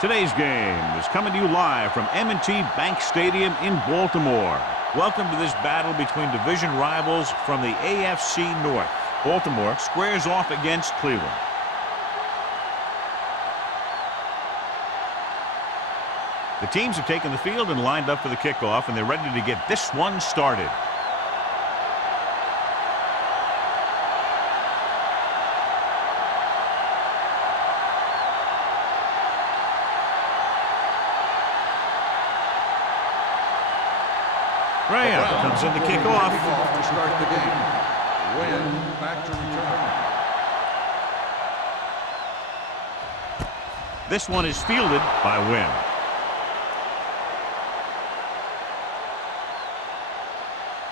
Today's game is coming to you live from M&T Bank Stadium in Baltimore. Welcome to this battle between division rivals from the AFC North. Baltimore squares off against Cleveland. The teams have taken the field and lined up for the kickoff, and they're ready to get this one started. Graham comes in to kick off. To start the game. Win back to return. This one is fielded by Wynn.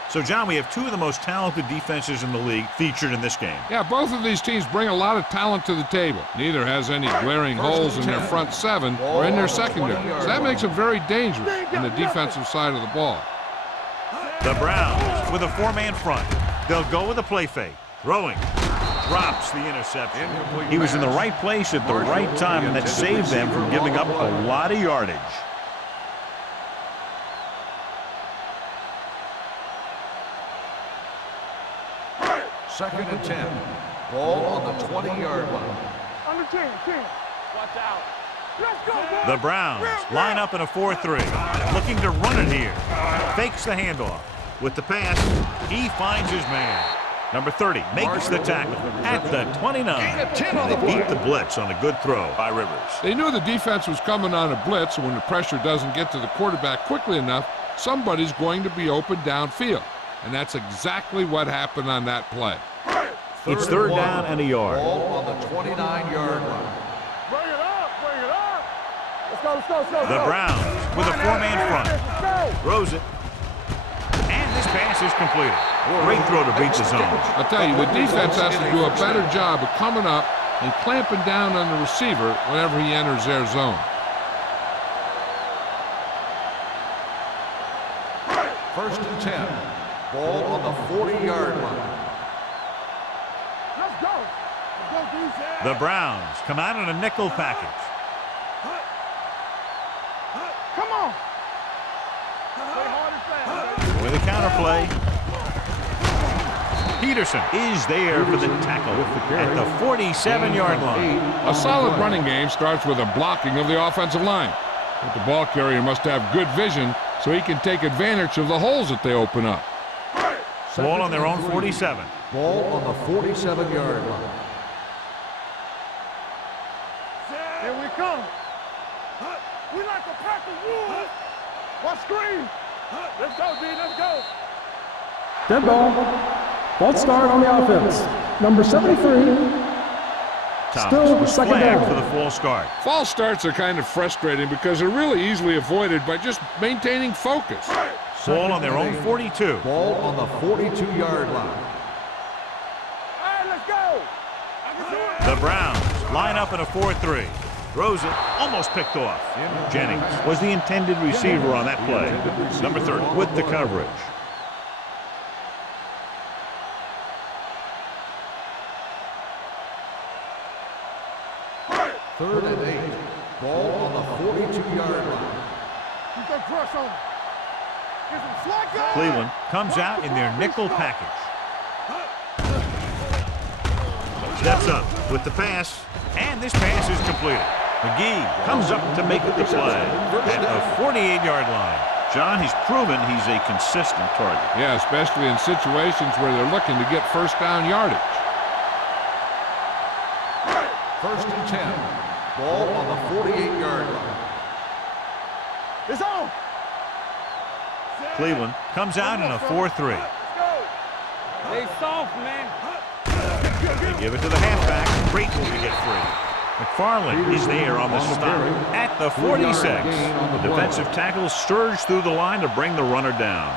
So, John, we have two of the most talented defenses in the league featured in this game. Yeah, both of these teams bring a lot of talent to the table. Neither has any glaring holes in their front seven or in their secondary. So that makes them very dangerous in the defensive side of the ball. The Browns with a four-man front. They'll go with a play fake. Throwing. Drops the interception. He was in the right place at the right time, and that saved them from giving up a lot of yardage. Second and 10. Ball on the 20-yard line. Under 10. Watch out. Let's go, boys. The Browns line up in a 4-3. Looking to run it here. Fakes the handoff. With the pass, he finds his man. Number 30 makes the tackle at the 29. They beat the blitz on a good throw by Rivers. They knew the defense was coming on a blitz, and when the pressure doesn't get to the quarterback quickly enough, somebody's going to be open downfield. And that's exactly what happened on that play. It's third down and a yard. Ball on the 29-yard line. Bring it up. Let's go. The Browns with a four-man front. Throws it. And this pass is completed. Great throw to beat the zone. I'll tell you, the defense has to do a better job of coming up and clamping down on the receiver whenever he enters their zone. First and 10. Ball on the 40-yard line. Let's go, defense. The Browns come out in a nickel package. Come on. Play hard and fast. With a counter play. Peterson is there for the tackle at the 47-yard line. A solid running game starts with a blocking of the offensive line. But the ball carrier must have good vision so he can take advantage of the holes that they open up. Ball on their own 47. Ball on the 47-yard line. Here we come. We like a pack of wolves. What screen? Let's go, D. Let's go. Dead ball. False start on the offense. Number 73. Still second flag down. for the false start. False starts are kind of frustrating because they're really easily avoided by just maintaining focus. Ball on their own 42. Ball on the 42-yard line. All right, let's go. I can do it. The Browns line up in a 4-3. Throws it, almost picked off. Jennings was the intended receiver on that play. Number 30 with the coverage. Third and 8. Ball on the 42-yard line. Keep that press on. Get some slack on. Cleveland comes out in their nickel package. Steps up with the pass, and this pass is completed. McGee comes up to make the play at the 48-yard line. John, he's proven he's a consistent target. Yeah, especially in situations where they're looking to get first down yardage. First and 10. Ball on the 48-yard line. It's on. Cleveland comes out in a 4-3. They soft, man. They give it to the halfback. Creighton to get free. McFarland is there on the stop at the 46. The defensive tackle surged through the line to bring the runner down.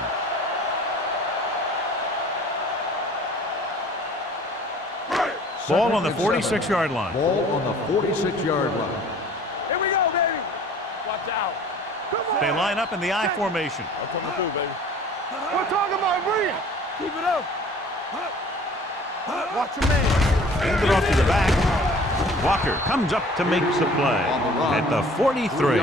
Ball on the 46-yard line. Ball on the 46-yard line. Here we go, baby. Watch out. Come on. They line up in the I formation. I'm coming through, baby. We're talking about bring. Keep it up. Watch your man. Hand it off to the back. Walker comes up to make the play at the 43.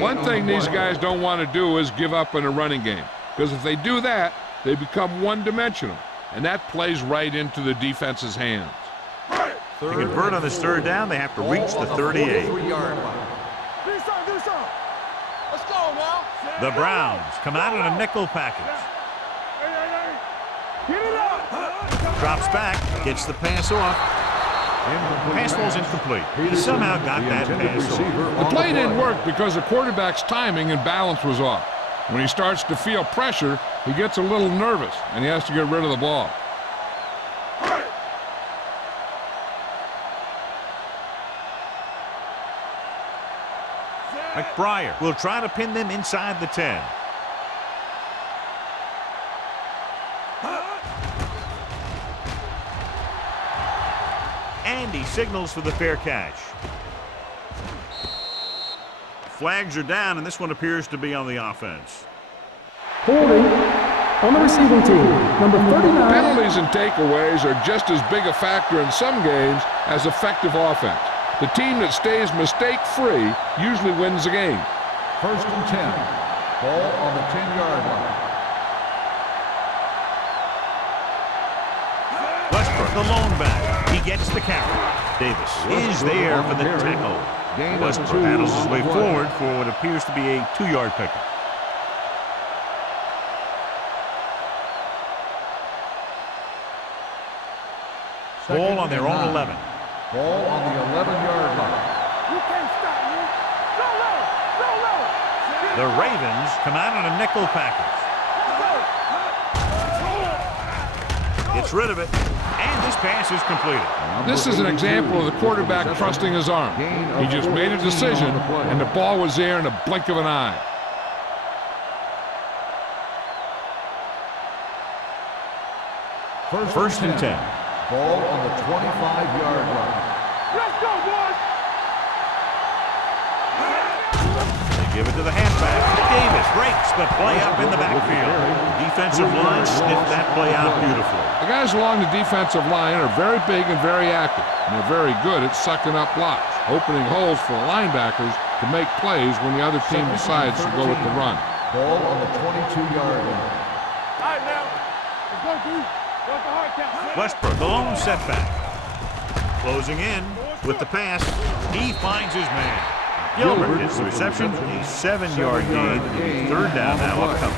One thing these guys don't want to do is give up in a running game, because if they do that, they become one-dimensional, and that plays right into the defense's hands. To convert on this third down, they have to reach the 38. Let's go now. The Browns come out in a nickel package. Get it up. Drops back, gets the pass off. Pass ball's incomplete. He somehow got that pass off. The play didn't work because the quarterback's timing and balance was off. When he starts to feel pressure, he gets a little nervous, and he has to get rid of the ball. McBriar will try to pin them inside the 10. And he signals for the fair catch. Flags are down, and this one appears to be on the offense. Holding on the receiving team, number 39. Penalties and takeaways are just as big a factor in some games as effective offense. The team that stays mistake-free usually wins the game. 1st and 10. Ball on the 10-yard line. Westbrook, the lone back. He gets the carry. Davis is there for the tackle. Westbrook handles his way forward for what appears to be a 2-yard pickup. Ball on their own 11. Ball on the 11-yard line. You can't stop me. Go low. Go low. The Ravens come out in a nickel package. Gets rid of it, and this pass is completed. This is an example of the quarterback trusting his arm. He just made a decision, and the ball was there in a blink of an eye. First and 10. Ball on the 25-yard line. Let's go, boys. They give it to the halfback. Davis breaks the play up in the backfield. Defensive line sniffed that play out beautifully. The guys along the defensive line are very big and very active, and they're very good at sucking up blocks, opening holes for the linebackers to make plays when the other team decides to go with the run. Ball on the 22-yard line. All right, now. Let's go, dude. What's the hard count? Westbrook, the lone setback. Closing in with the pass. He finds his man. Gilbert gets the reception. A 7-yard gain. Third down now upcoming.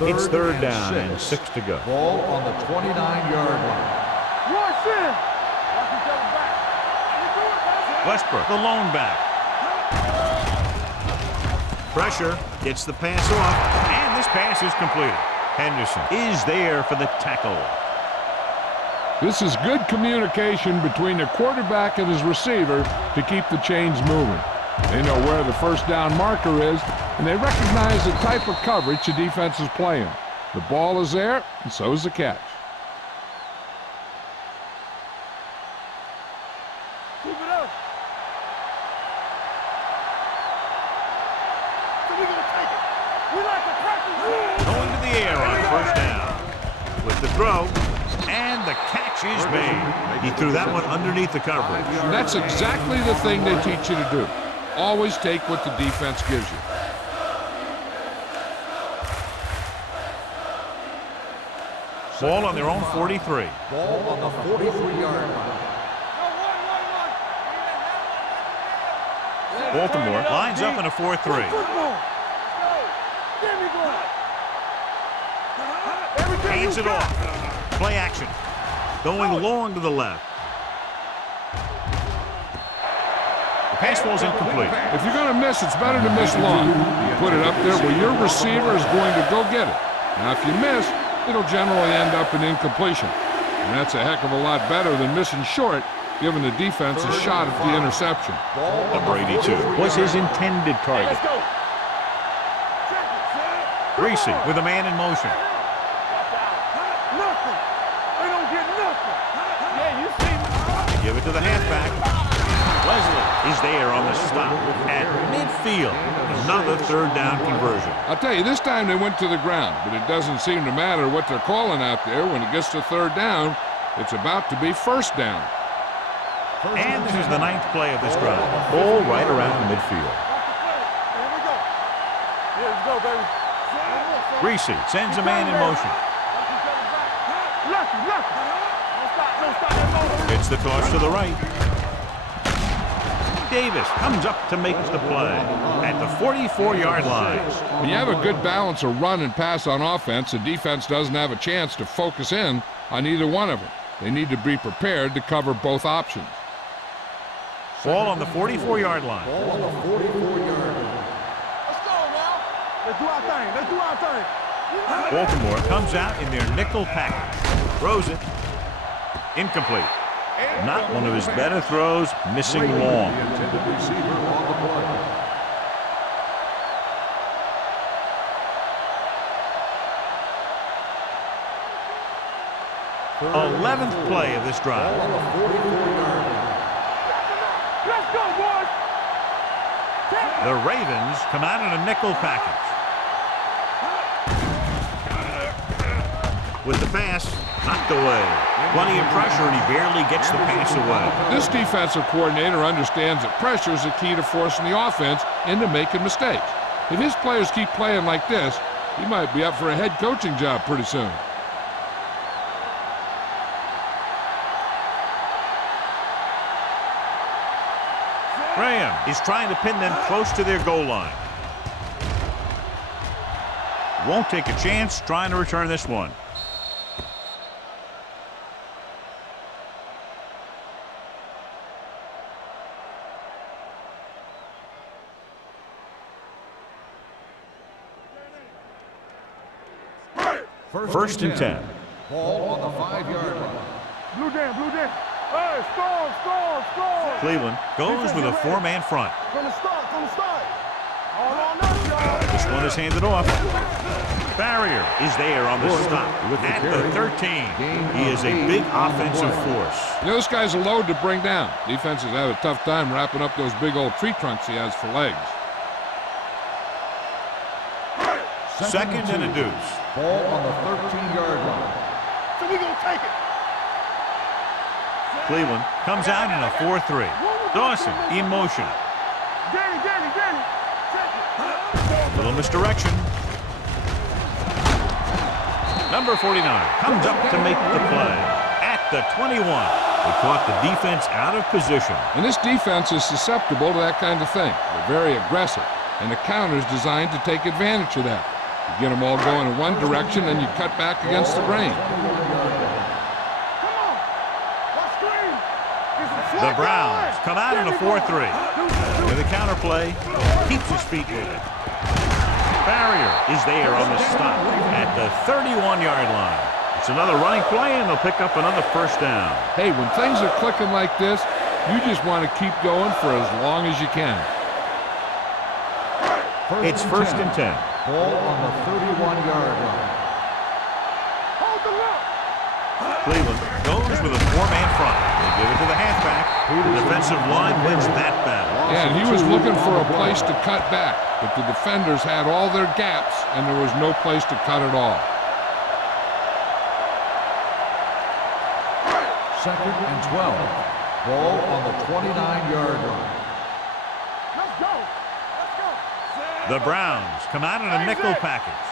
It's third down and 6 to go. Ball on the 29-yard line. Rush in. Watch each other back. You do it, man. Westbrook, the lone back. Pressure, gets the pass off, and this pass is completed. Henderson is there for the tackle. This is good communication between the quarterback and his receiver to keep the chains moving. They know where the first down marker is, and they recognize the type of coverage the defense is playing. The ball is there, and so is the catch. Keep it up. So we're going to take it. We like to practice. Going to the air on first down. With the throw, and the catch is made. He threw that one underneath the coverage. And that's exactly the thing they teach you to do. Always take what the defense gives you. Ball on their own 43. Ball on the 43-yard line. Baltimore lines up in a 4-3. Football. Give me ball. Hands it off. Play action. Going long to the left. The pass ball's incomplete. If you're going to miss, it's better to miss long. You put it up there where your receiver is going to go get it. Now, if you miss, it'll generally end up in incompletion. And that's a heck of a lot better than missing short, giving the defense a shot at the interception. Number 82 was his intended target. Let's go. Greasy with a man in motion. Nothing. They don't get nothing. Yeah, you see me. They give it to the halfback. Leslie is there on the stop at midfield. Another third down conversion. I'll tell you, this time they went to the ground, but it doesn't seem to matter what they're calling out there. When it gets to third down, it's about to be first down. And this is the 9th play of this drive. Ball right around midfield. Here we go. Here we go, baby. Greasy sends a man in motion. Lucky. Don't stop that motor. It's the toss to the right. Davis comes up to make the play at the 44-yard line. When you have a good balance of run and pass on offense, the defense doesn't have a chance to focus in on either one of them. They need to be prepared to cover both options. Ball on the 44-yard line. Let's go now. Let's do our thing. Baltimore comes out in their nickel package. Throws it. Incomplete. Not one of his better throws, missing long. The intended receiver on the play. 11th play of this drive. Let's go, boys. The Ravens come out in a nickel package. With the pass, knocked away. Plenty of pressure, and he barely gets the pass away. This defensive coordinator understands that pressure is the key to forcing the offense into making mistakes. If his players keep playing like this, he might be up for a head coaching job pretty soon. Graham is trying to pin them close to their goal line. Won't take a chance trying to return this one. First and 10. Ball on the 5-yard line. Blue jam. Hey, score. Cleveland goes with a 4-man front. From the start. All on us, y'all. This one is handed off. Barrier is there on the stop at the 13. He is a big offensive force. You know, this guy's a load to bring down. Defenses have a tough time wrapping up those big old tree trunks he has for legs. Second and a deuce. Ball on the 13-yard line. So we gonna take it. Cleveland comes out in a 4-3. Dawson in motion. Danny. Little misdirection. Number 49 comes up to make the play at the 21. They caught the defense out of position. And this defense is susceptible to that kind of thing. They're very aggressive, and the counter's designed to take advantage of that. You get them all going in one direction, and you cut back against the grain. The Browns come out in a 4-3. With a counter play, keeps his feet moving. Barrier is there on the stop at the 31-yard line. It's another running play, and they'll pick up another first down. Hey, when things are clicking like this, you just want to keep going for as long as you can. It's first and 10. Ball on the 31-yard line. Hold the look. Cleveland goes with a 4-man front. They give it to the halfback. The defensive line wins that battle. Yeah, and he was looking for a place to cut back, but the defenders had all their gaps, and there was no place to cut at all. Second and 12. Ball on the 29-yard line. Let's go. The Browns come out in a nickel package.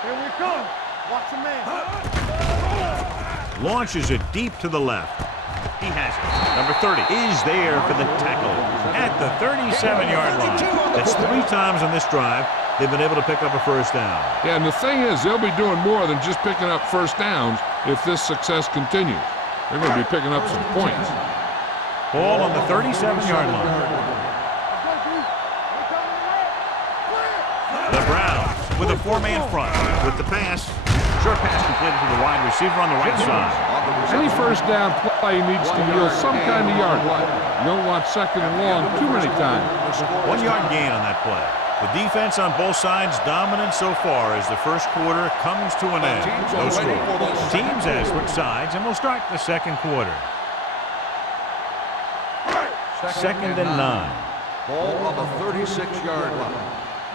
Here we come. Watch the man. Launches it deep to the left. He has it. Number 30 is there for the tackle at the 37-yard line. That's 3 times on this drive they've been able to pick up a first down. Yeah, and the thing is, they'll be doing more than just picking up first downs if this success continues. They're going to be picking up some points. Ball on the 37-yard line. The Browns with a 4-man front. With the pass, short pass completed to the wide receiver on the right side. Any first down play needs to yield some kind of yardage. You don't want second and long too many times. 1-yard gain on that play. The defense on both sides dominant so far as the first quarter comes to an end. No score. Teams have switched sides, and we'll start the second quarter. Second and 9. Ball on the 36-yard line.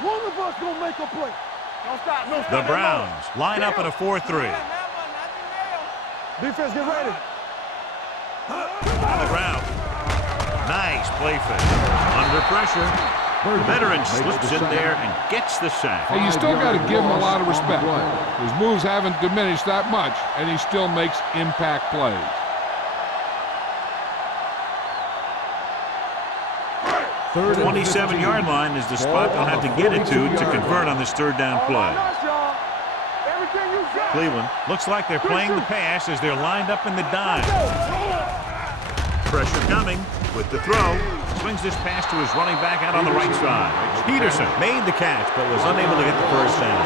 One of us gonna make a play. Don't stop. No stop. The Browns line up in a 4-3. Defense, get ready. On the ground. Nice play fake. Under pressure. The veteran slips in there and gets the sack. Hey, you still got to give him a lot of respect. His moves haven't diminished that much, and he still makes impact plays. The 27-yard line is the spot they'll have to get it to convert on this third down play. Cleveland looks like they're playing the pass as they're lined up in the dime. Pressure coming with the throw. Swings this pass to his running back out on the right side. Peterson made the catch but was unable to get the first down.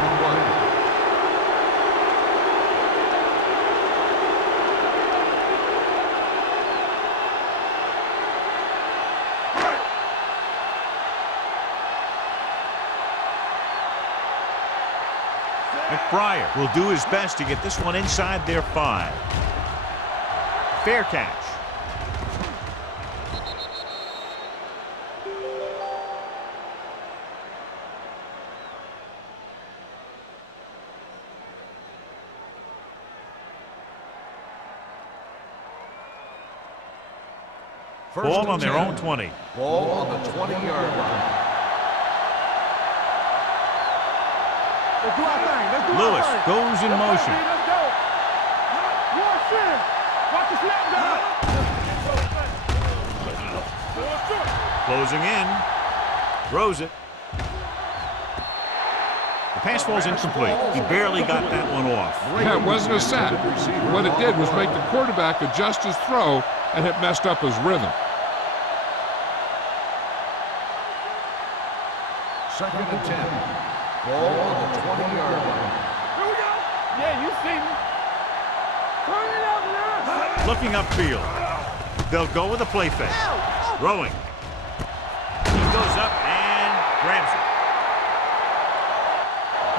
McBride will do his best to get this one inside their 5. Fair catch. Ball on their own 20. Ball on the 20-yard line. Let's do our thing. Let's do Lewis our thing. goes in motion. Let's go. Watch the snap down. Closing in. Throws it. The pass falls incomplete. He barely got that one off. Yeah, it wasn't a sack. What it did was make the quarterback adjust his throw, and it messed up his rhythm. Second and 10. Ball on the 20-yard line. Here we go. Yeah, you see me. Turn it up now. Looking upfield. They'll go with a play fake. Throwing. He goes up and grabs it.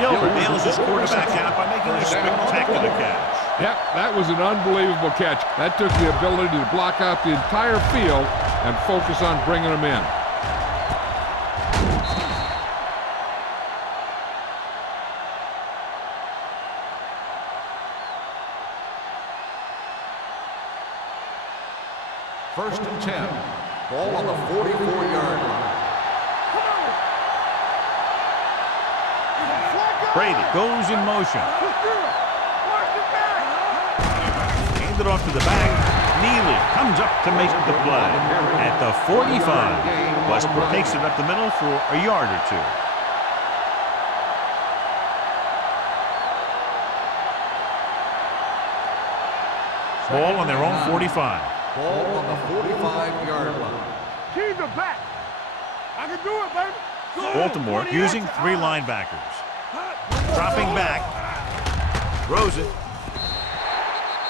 Gilbert nails his quarterback out by making a spectacular catch. Yep, that was an unbelievable catch. That took the ability to block out the entire field and focus on bringing them in. First and 10. Ball on the 44-yard line. Brady goes in motion. Hand it off to the back. Neely comes up to make the play at the 45. Westbrook takes it up the middle for a yard or 2. Ball on their own 45. Ball on the 45-yard line. Keys are back. I can do it, baby. Baltimore using 3 linebackers. Dropping back. Throws it.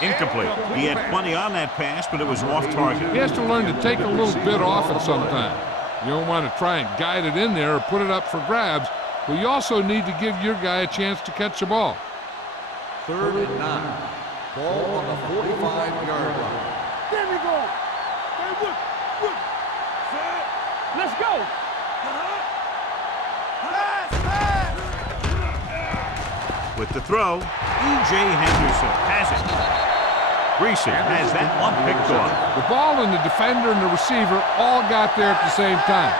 Incomplete. He had plenty on that pass, but it was off target. He has to learn to take a little bit off it sometime. You don't want to try and guide it in there or put it up for grabs, but you also need to give your guy a chance to catch the ball. Third and 9. Ball on the 45-yard line. There we go. Hey, look. Let's go. With the throw, E.J. Henderson has it. Reese has that one picked off. The ball and the defender and the receiver all got there at the same time.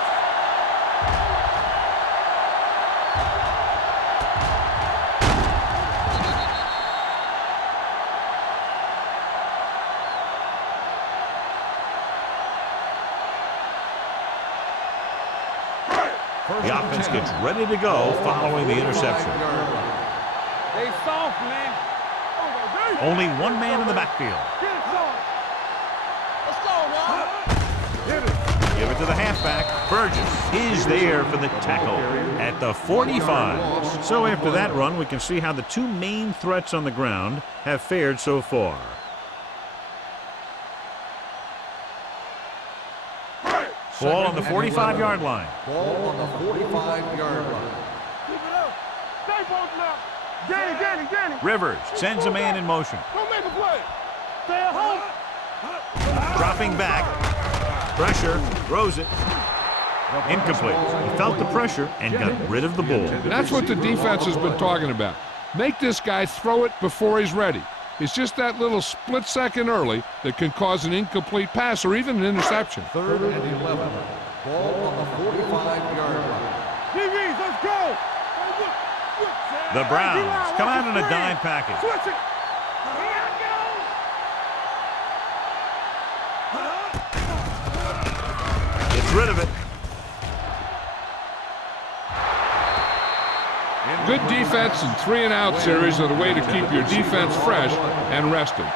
The offense gets ready to go following the interception. They soft, man. Only one man in the backfield. Let's go, y'all. Give it to the halfback. Burgess is there for the tackle at the 45. So after that run, we can see how the 2 main threats on the ground have fared so far. Ball on the 45-yard line. Ball on the 45-yard line. Keep it up. Stay both now. Danny. Rivers sends a man in motion. Don't make a play. Stay at home. Dropping back. Pressure, throws it. Incomplete. He felt the pressure and got rid of the ball. That's what the defense has been talking about. Make this guy throw it before he's ready. It's just that little split second early that can cause an incomplete pass or even an interception. 3rd and 11. Ball on the 45-yard line. DBs, let's go! The Browns come out in a dime package. Switch it! Gets rid of it. Good defense and 3-and-out series are the way to keep your defense fresh and rested.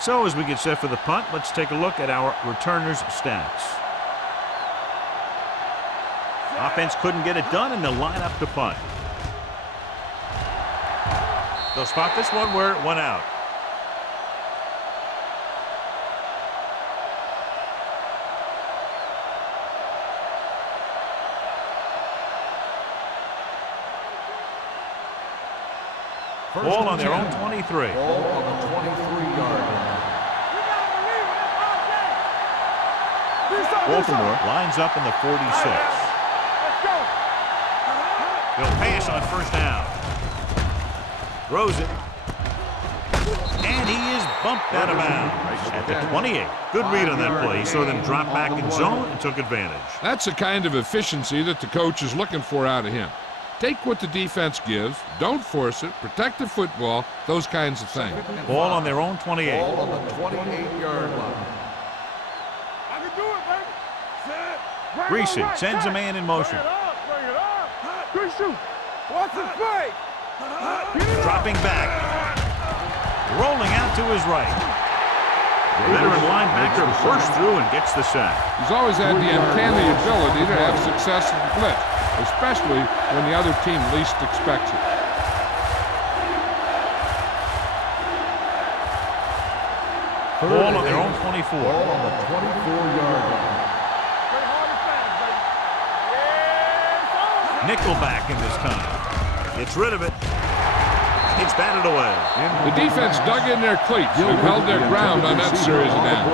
So as we get set for the punt, let's take a look at our returners' stats. Offense couldn't get it done, and they'll line up to punt. They'll spot this one where it went out. Ball on their own 23. Ball on the 23-yard line. Baltimore lines up in the 46. They'll pass on first down. Throws it. And he is bumped out of bounds at the 28. Good read on that play. He saw them drop back in zone and took advantage. That's the kind of efficiency that the coach is looking for out of him. Take what the defense gives, don't force it, protect the football, those kinds of things. Ball on their own 28. Ball on the 28-yard line. I can do it, baby. Greasy sends a man in motion. Bring it up. Good shoot. Watch the play. Dropping back. Rolling out to his right. The veteran linebacker bursts through and gets the sack. He's always had the uncanny ability to have success in the blitz, especially when the other team least expects it. Ball on their own 24. Ball on the 24-yard line. Nickelback in this time. Gets rid of it. It's batted away. The defense dug in their cleats and held their ground on that series of downs.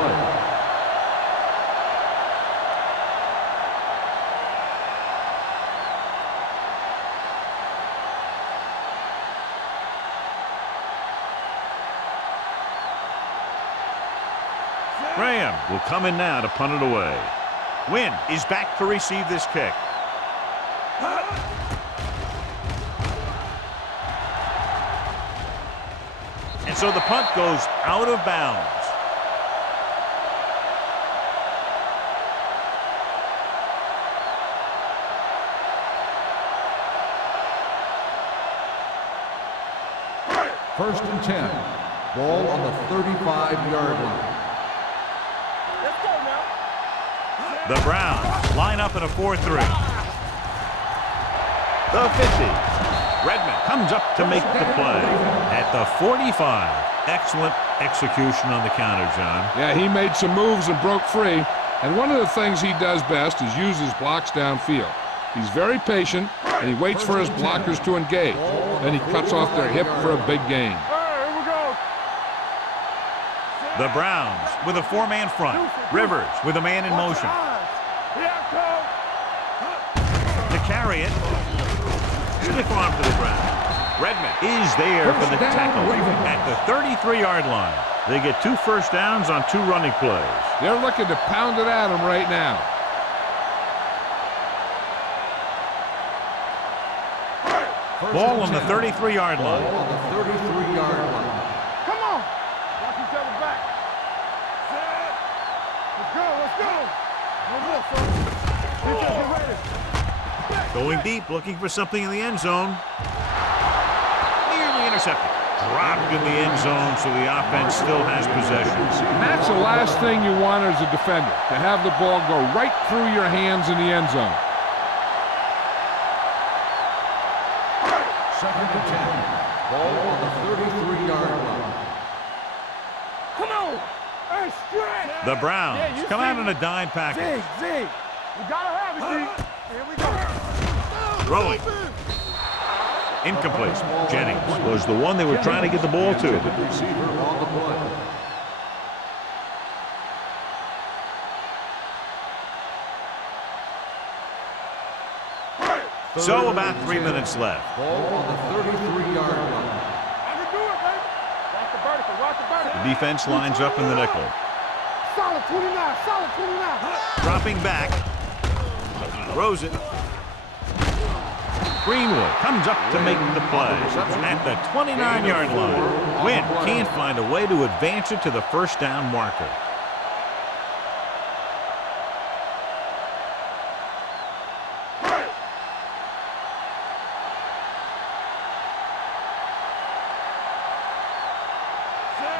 Graham will come in now to punt it away. Wynn is back to receive this kick. And so the punt goes out of bounds. First and 10. Ball on the 35-yard line. Let's go now. The Browns line up in a 4-3. The 50. Redmond comes up to make the play at the 45. Excellent execution on the counter, John. Yeah, he made some moves and broke free. And one of the things he does best is use his blocks downfield. He's very patient, and he waits for his blockers to engage. Then he cuts off their hip for a big gain. Here we go. The Browns with a four-man front. Rivers with a man in motion. Here I come. To carry it. Stiff arm to the ground. Redmond is there for the tackle at the 33-yard line. They get 2 first downs on 2 running plays. They're looking to pound it at him right now. Ball on the 33-yard line. Ball on the 33-yard line. Come on. Watch each other back. Let's go. Let's go. One more, son. Defense ready. Going deep, looking for something in the end zone. Nearly intercepted. Dropped in the end zone, so the offense still has possession. And that's the last thing you want as a defender, to have the ball go right through your hands in the end zone. Second and 10. Ball on the 33-yard line. Come on. Hey, stretch. The Browns come out in a dime package. Zig. You gotta have it, D. Here we go. Throwing. Incomplete. Jennings was the one they were trying to get the ball to. Receiver on the play. So about 3 minutes left. Ball on the 33-yard line. I can do it, baby. Watch the vertical. Watch the vertical. The defense lines up in the nickel. Solid 29. Solid 29. Dropping back. Throws it. Greenwood comes up to make the play at the 29-yard line. Wynn can't find a way to advance it to the first down marker.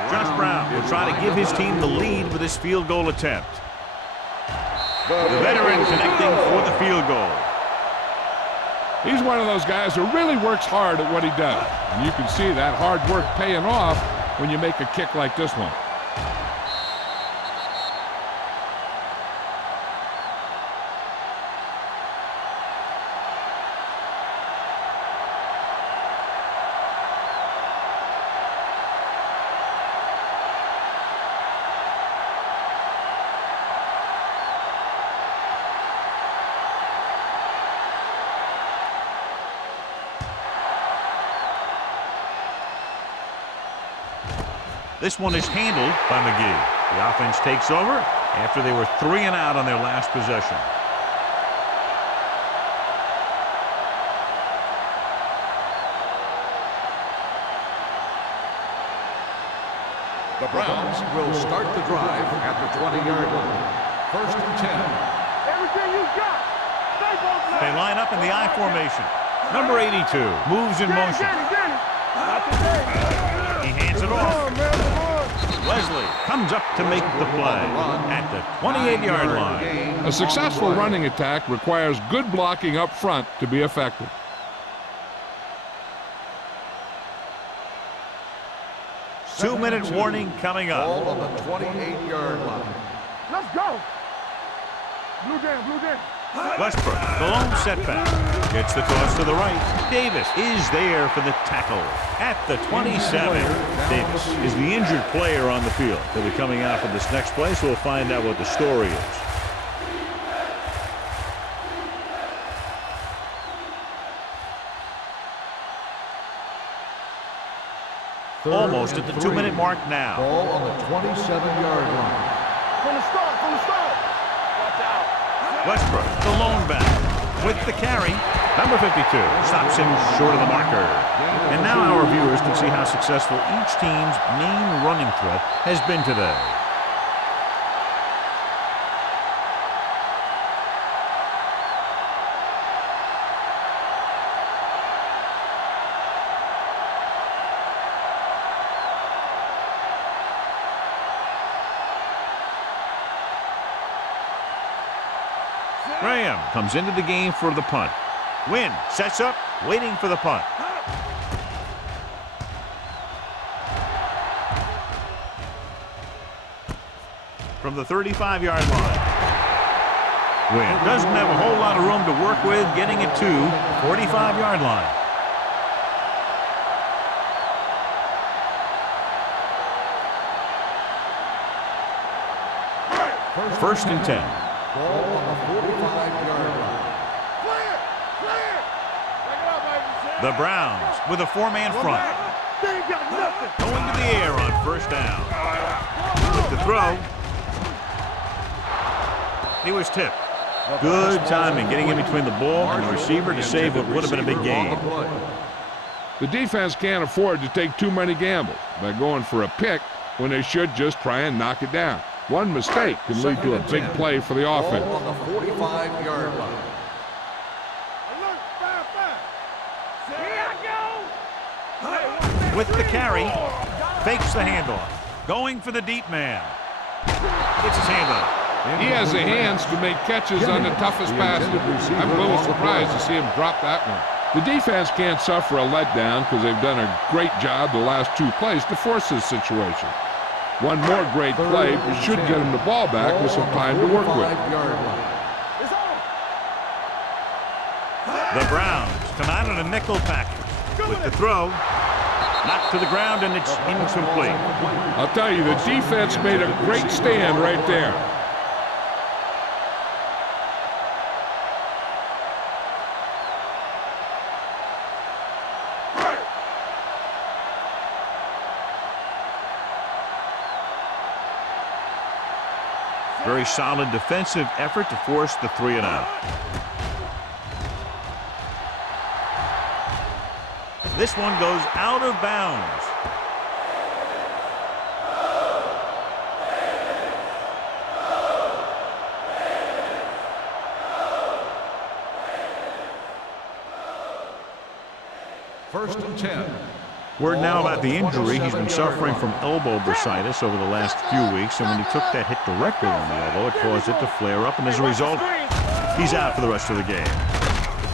Josh Brown will try to give his team the lead with his field goal attempt. The veteran connecting for the field goal. He's one of those guys who really works hard at what he does. And you can see that hard work paying off when you make a kick like this one. This one is handled by McGee. The offense takes over after they were 3 and out on their last possession. The Browns will start the drive at the 20-yard line. First and 10. Everything you got. Stay both They line up in the I formation. Number 82 moves in motion. He hands it off. Wesley comes up to make the play at the 28-yard line. A successful running attack requires good blocking up front to be effective. Two-minute warning coming Ball up. on the 28-yard line. Let's go. Blue down, blue down. Westbrook, the lone setback. Gets the toss to the right. Davis is there for the tackle at the 27. Davis is the injured player on the field. He'll be coming out for this next play, so we'll find out what the story is. Almost at the 2-minute mark now. Ball on the 27-yard line. From the start, from the start. Watch out. Westbrook, the lone back, with the carry. Number 52 stops him short of the marker. And now our viewers can see how successful each team's main running threat has been today. Graham comes into the game for the punt. Wynn sets up, waiting for the punt. From the 35-yard line. Wynn doesn't have a whole lot of room to work with, getting it to the 45-yard line. First and 10. Ball on the 45-yard line. Clear, clear. Take it up, baby. The Browns with a 4-man front. They ain't got nothing. Going to the air on first down. With the throw. He was tipped. Good timing getting in between the ball and the receiver to save what would have been a big gain. The defense can't afford to take too many gambles by going for a pick when they should just try and knock it down. One mistake can lead to a big play for the offense. Ball on the 45-yard line. Alert, 5-5. Here I go. With the carry, fakes the handoff. Going for the deep man. Gets his hand up. He has the hands to make catches on the toughest passes. I'm a little surprised to see him drop that one. The defense can't suffer a letdown because they've done a great job the last 2 plays to force this situation. One more great play should get him the ball back with some time to work with. The Browns come out in a nickel package. with the throw. Knocked to the ground, and it's incomplete. I'll tell you, the defense made a great stand right there. Very solid defensive effort to force the 3-and-out. This one goes out of bounds. First and 10. Word now about the injury. He's been suffering from elbow bursitis over the last few weeks, and when he took that hit directly on the elbow, it caused it to flare up, and as a result, he's out for the rest of the game.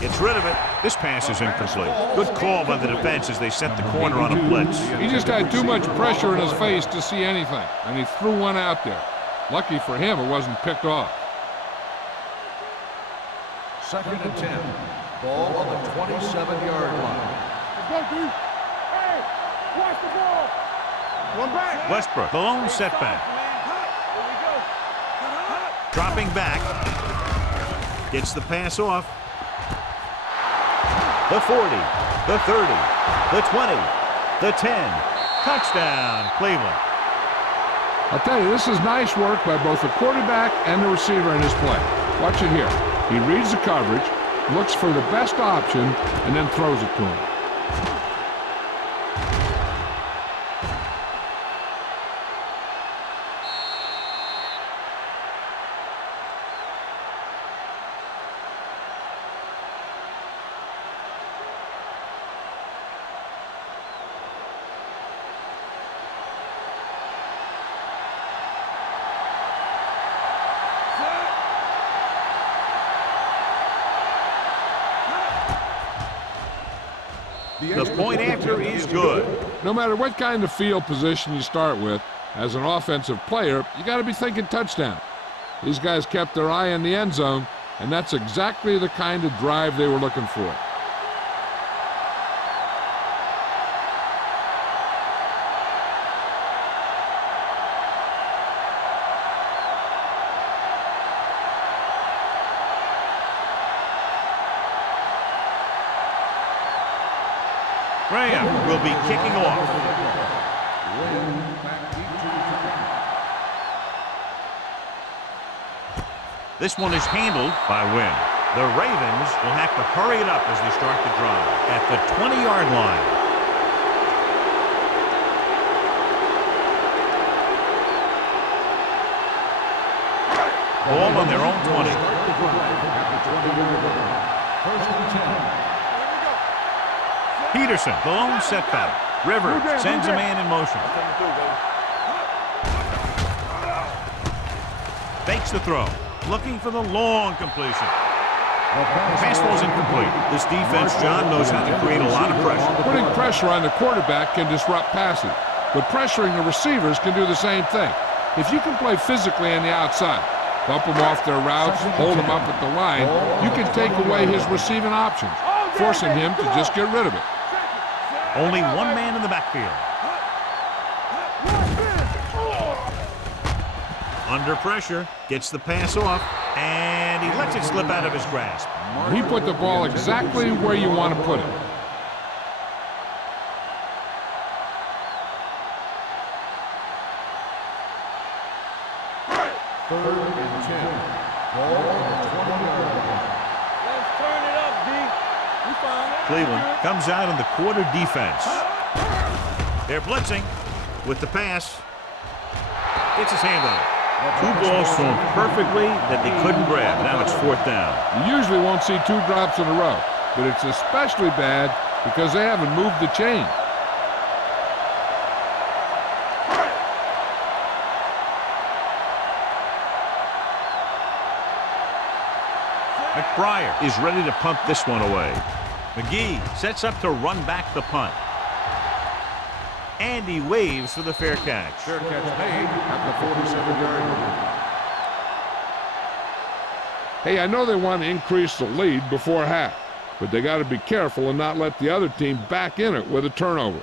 Gets rid of it. This pass is incomplete. Good call by the defense as they sent the corner on a blitz. He just had too much pressure in his face to see anything, and he threw one out there. Lucky for him, it wasn't picked off. Second and 10. Ball on the 27-yard line. Let's go, D. Hey, watch the ball. One back. Westbrook, the lone setback. Dropping back. Gets the pass off. The 40, the 30, the 20, the 10. Touchdown, Cleveland. I'll tell you, this is nice work by both the quarterback and the receiver in his play. Watch it here. He reads the coverage, looks for the best option, and then throws it to him. The point after is good. No matter what kind of field position you start with, as an offensive player, you got to be thinking touchdown. These guys kept their eye on the end zone, and that's exactly the kind of drive they were looking for. Graham will be kicking off. This one is handled by Wynn. The Ravens will have to hurry it up as they start the drive at the 20-yard line. Ball on their own 20. First and 10. Peterson, the lone setback. Rivers sends a man in motion. Fakes the throw. Looking for the long completion. Pass ball's incomplete. This defense, John, knows how to create a lot of pressure. Putting pressure on the quarterback can disrupt passing, but pressuring the receivers can do the same thing. If you can play physically on the outside, bump them off their routes, hold them up at the line, you can take away his receiving options, forcing him to just get rid of it. Only one man in the backfield. Under pressure, gets the pass off, and he lets it slip out of his grasp. He put the ball exactly where you want to put it. Third and 10. Ball on the 20-yard line. Let's turn it up, D. We fine. Cleveland comes out in the quarter defense. They're blitzing with the pass. It's his hand on it. Two balls thrown perfectly that they couldn't grab. Now it's fourth down. You usually won't see two drops in a row, but it's especially bad because they haven't moved the chain. McBriar is ready to punt this one away. McGee sets up to run back the punt. And he waves for the fair catch. Fair catch made at the 47-yard line. Hey, I know they want to increase the lead before half, but they got to be careful and not let the other team back in it with a turnover.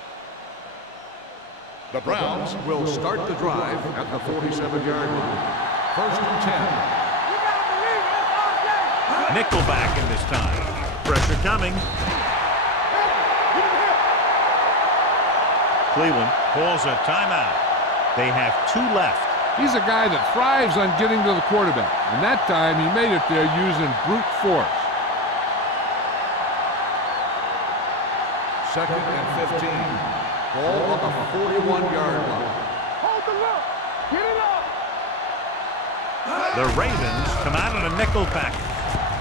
The Browns will start the drive at the 47-yard line. First and 10. Nickelback in this time. Pressure coming. Cleveland calls a timeout. They have 2 left. He's a guy that thrives on getting to the quarterback, and that time he made it there using brute force. Second and 15. Ball on the 41-yard line. Hold the look. Get it up. The Ravens come out on a nickel package.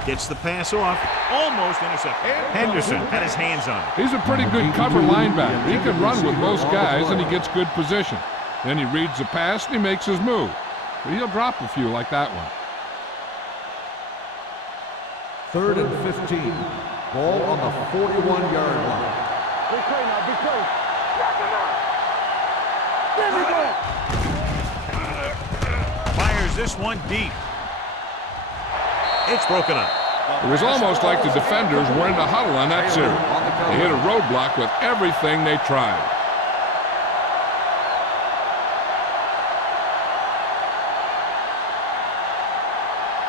Gets the pass off. Almost intercepted. Henderson had his hands on it. He's a pretty good cover linebacker. He can run with most guys, and he gets good position. Then he reads the pass, and he makes his move. But he'll drop a few like that one. Third and 15. Ball on the 41-yard line. Big play now. Big play. Back him up. There we go. Fires this one deep. It's broken up. It was almost like the defenders were in the huddle on that series. They hit a roadblock with everything they tried.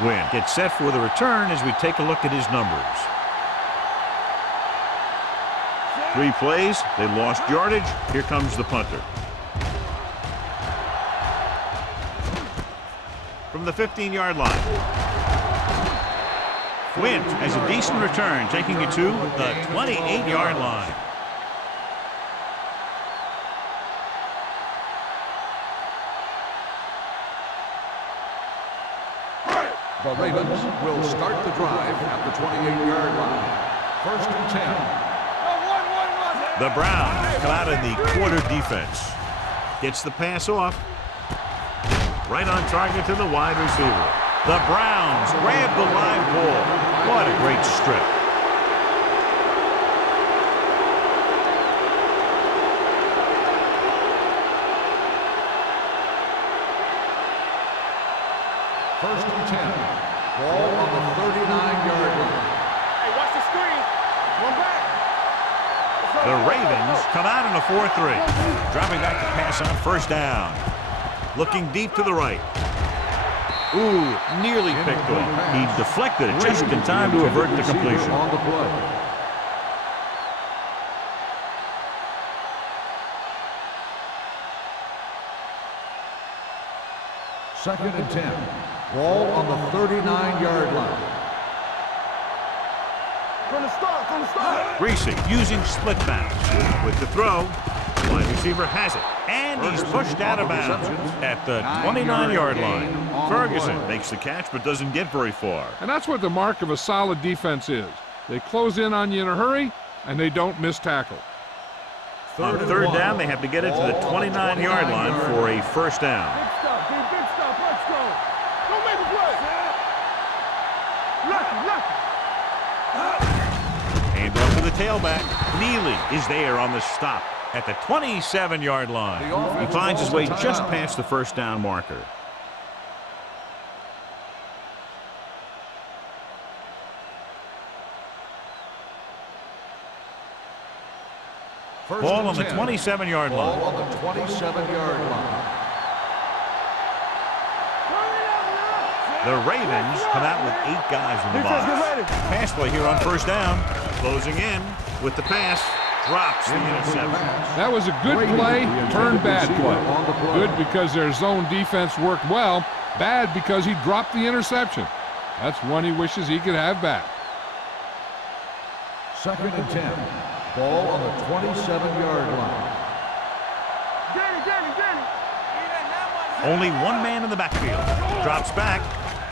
Wynn gets set for the return as we take a look at his numbers. 3 plays, they lost yardage. Here comes the punter. From the 15-yard line. Wynn has a decent return, taking it to the 28-yard line. The Ravens will start the drive at the 28-yard line. First and 10. The Browns come out in the quarter defense. Gets the pass off. Right on target to the wide receiver. The Browns grab the live ball. What a great strip. First and 10. Ball on the 39-yard line. Hey, watch the screen. One back. The Ravens come out in a 4-3. Dropping back to pass on first down. Looking deep to the right. Ooh, nearly picked off. He deflected it just in time to avert the completion. On the play. Second and 10. Ball on the 39-yard line. From the start. Greasy using split bounce. With the throw, wide receiver has it. And he's pushed out of bounds at the 29-yard line. Ferguson makes the catch but doesn't get very far. And that's what the mark of a solid defense is. They close in on you in a hurry, and they don't miss tackle. On third down, they have to get it to the 29-yard line for a first down. Big stuff, dude. Big stuff. Let's go. Don't make a play. Lucky. Hand off to the tailback. Neely is there on the stop at the 27-yard line. He finds his way just past the first down marker. Ball on the 27-yard line. Ball on the 27-yard line. The Ravens come out with 8 guys in the box. Pass play here on first down. Closing in with the pass. Drops the interception. That was a good play, turned bad play. Good because their zone defense worked well. Bad because he dropped the interception. That's one he wishes he could have back. Second and 10. Ball on the 27-yard line. Only one man in the backfield. Drops back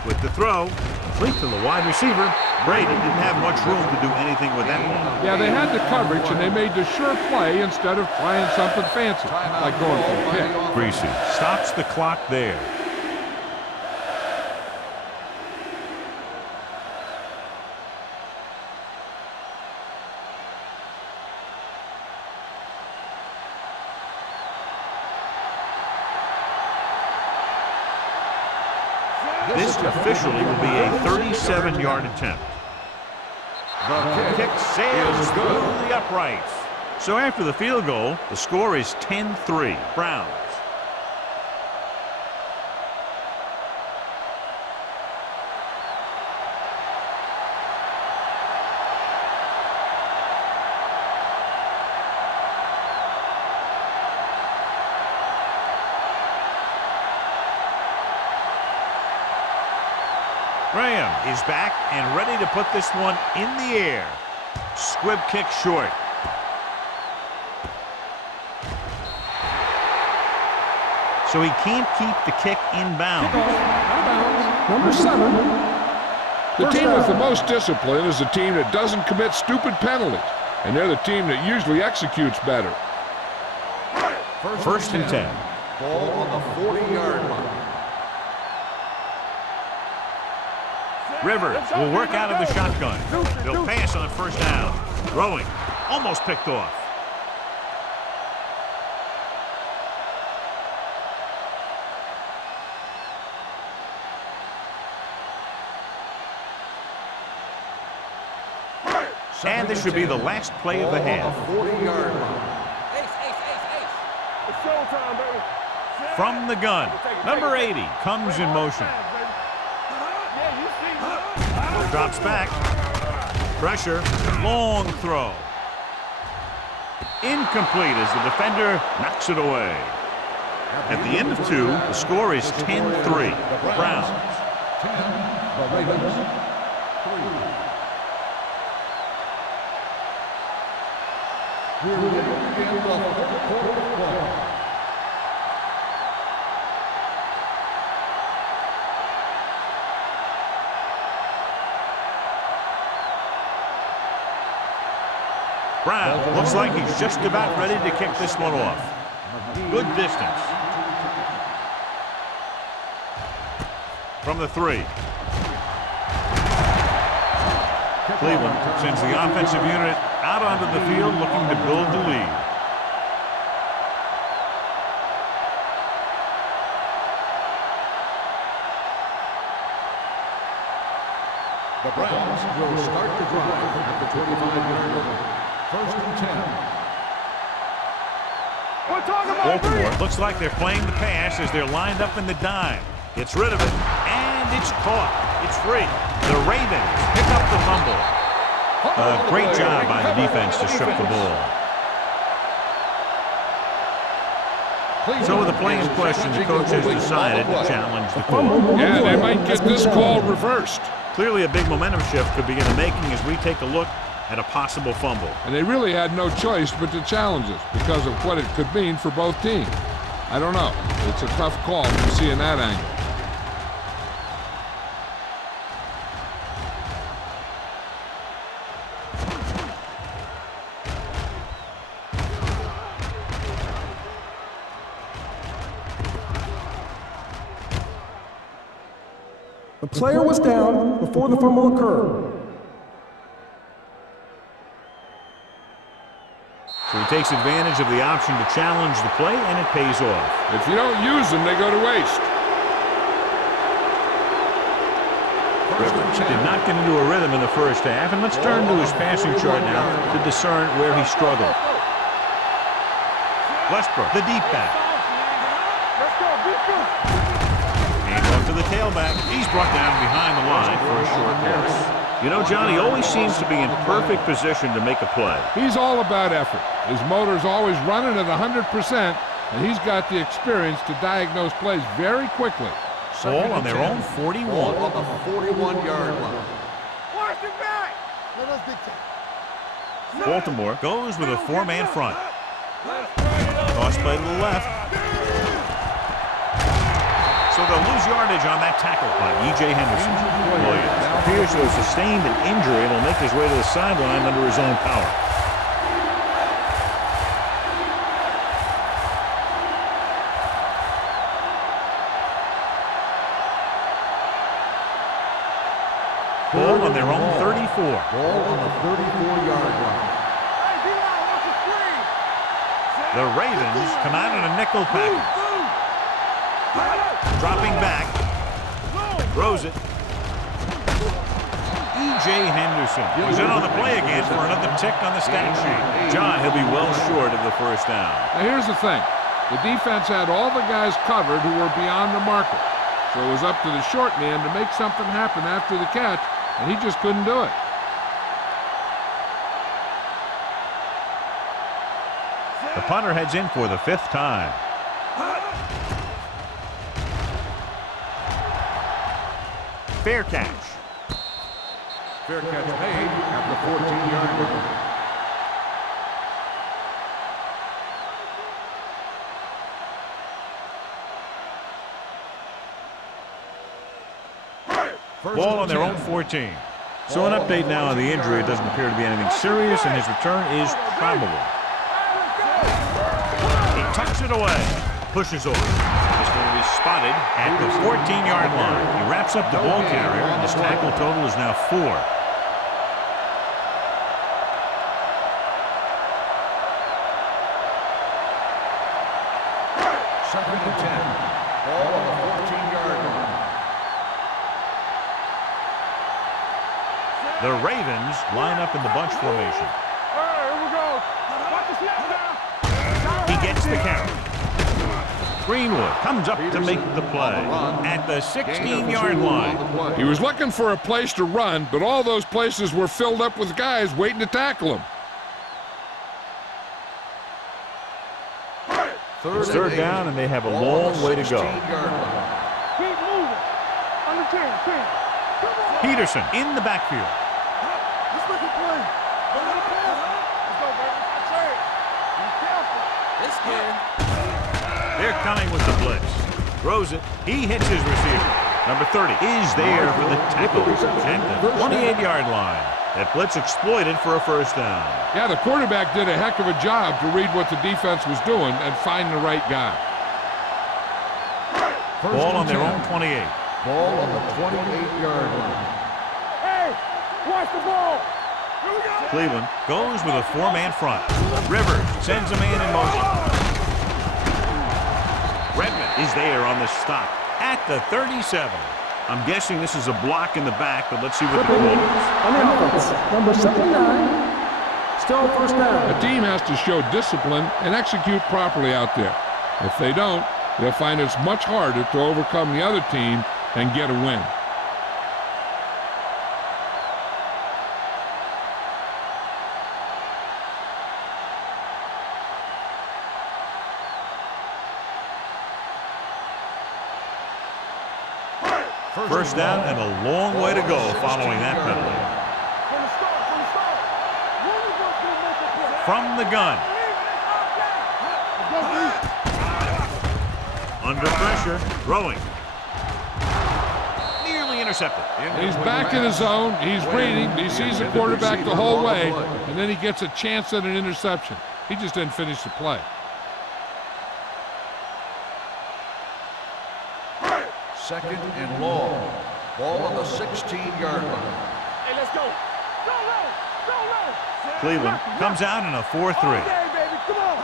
with the throw. Complete to the wide receiver. Brady didn't have much room to do anything with that ball. Yeah, they had the coverage, and they made the sure play instead of trying something fancy, like going for a pick. Greasy stops the clock there. This officially will be a 37-yard attempt. The Kick sails is through good. the uprights. So after the field goal, the score is 10-3. Browns. Graham is back and ready to put this one in the air. Squib kick short. So he can't keep the kick in bounds. Number 7. The First team with the down. most discipline is the team that doesn't commit stupid penalties. And they're the team that usually executes better. First and 10. Ball on the 40-yard line. Rivers will work out of the shotgun. He'll pass on first down. Throwing. Almost picked off. And this should be the last play of the half. 40-yard line. It's showtime, baby. From the gun, number 80 comes in motion. Drops back. Pressure. Long throw. Incomplete as the defender knocks it away. At the end of 2, the score is 10-3. Browns. 10. The Ravens 3. We're ready to begin the third quarter of play. Brown looks like he's just about ready to kick this one off. Good distance. From the 3. Cleveland sends the offensive unit out onto the field looking to build the lead. The Browns will start the drive at the 25-yard line. First and 10. We're talking about Baltimore looks like they're playing the pass as they're lined up in the dime. Gets rid of it, and it's caught. It's free. The Ravens pick up the fumble. Great job by the defense to strip the ball. So with the play in question, the coach has decided to challenge the call. Yeah, they might get this call reversed. Clearly a big momentum shift could be in the making as we take a look at a possible fumble. And they really had no choice but to challenge it because of what it could mean for both teams. I don't know. It's a tough call from seeing that angle. The player was down before the fumble occurred. So he takes advantage of the option to challenge the play, and it pays off. If you don't use them, they go to waste. Rivers did not get into a rhythm in the first half, and let's turn to his passing chart now to discern where he struggled. Westbrook, the deep back. Let's go, beat you. And off to the tailback. He's brought down behind the line for a short pass. You know, John, he always seems to be in perfect position to make a play. He's all about effort. His motor's always running at 100%, and he's got the experience to diagnose plays very quickly. Ball on their own 41. Ball on the 41-yard line. Watch your back. Let us dictate. Baltimore goes with a 4-man front. Toss play to the left. So they'll lose yardage on that tackle by E.J. Henderson. Williams appears to have sustained an injury and will make his way to the sideline under his own power. Ball on their own 34. Ball on the 34-yard line. Hey, D-line, watch the screen. The Ravens come out in a nickel package. Dropping back. Throws it. C.J. Henderson was in on the play again for another tick on the stat sheet. John, he'll be well short of the first down. Now here's the thing. The defense had all the guys covered who were beyond the marker. So it was up to the short man to make something happen after the catch, and he just couldn't do it. The punter heads in for the 5th time. Fair catch. Fair catch made at the 14-yard line. Ball on their own 14. So an update now on the injury. It doesn't appear to be anything serious, and his return is probable. He tucks it away. Pushes over. This one will be spotted at the 14-yard line. He wraps up the ball carrier, and his tackle total is now 4. Second and 10. Ball on the 14-yard line. The Ravens line up in the bunch formation. Here we go. Watch the snap now. He gets the count. Greenwood comes up to make the play at the 16-yard line. He was looking for a place to run, but all those places were filled up with guys waiting to tackle him. Third down, and they have a long way to go. Keep moving. On the 10. Come on. Peterson in the backfield. Let's look at play. Let's go, baby. I say it. Be careful. It's good. They're coming with the blitz. Throws it. He hits his receiver. Number 30 is there for the tackle at the 28-yard line. That blitz exploited for a first down. Yeah, the quarterback did a heck of a job to read what the defense was doing and find the right guy. Ball on their own 28. Ball on the 28-yard line. Hey, watch the ball. Here we go. Cleveland goes with a 4-man front. Rivers sends a man in motion. Redmond is there on the stop at the 37. I'm guessing this is a block in the back, but let's see what the call is. On the offense, number 79. Still first down. A team has to show discipline and execute properly out there. If they don't, they'll find it's much harder to overcome the other team and get a win. First down and a long way to go following that penalty. From the gun. Under pressure, throwing. Nearly intercepted. He's back in his zone. He's reading. He sees the quarterback the whole way, and then he gets a chance at an interception. He just didn't finish the play. Second and long. Ball on the 16-yard line. Hey, let's go. Go low. Go low. Cleveland comes out in a 4-3. Hey, baby, come on.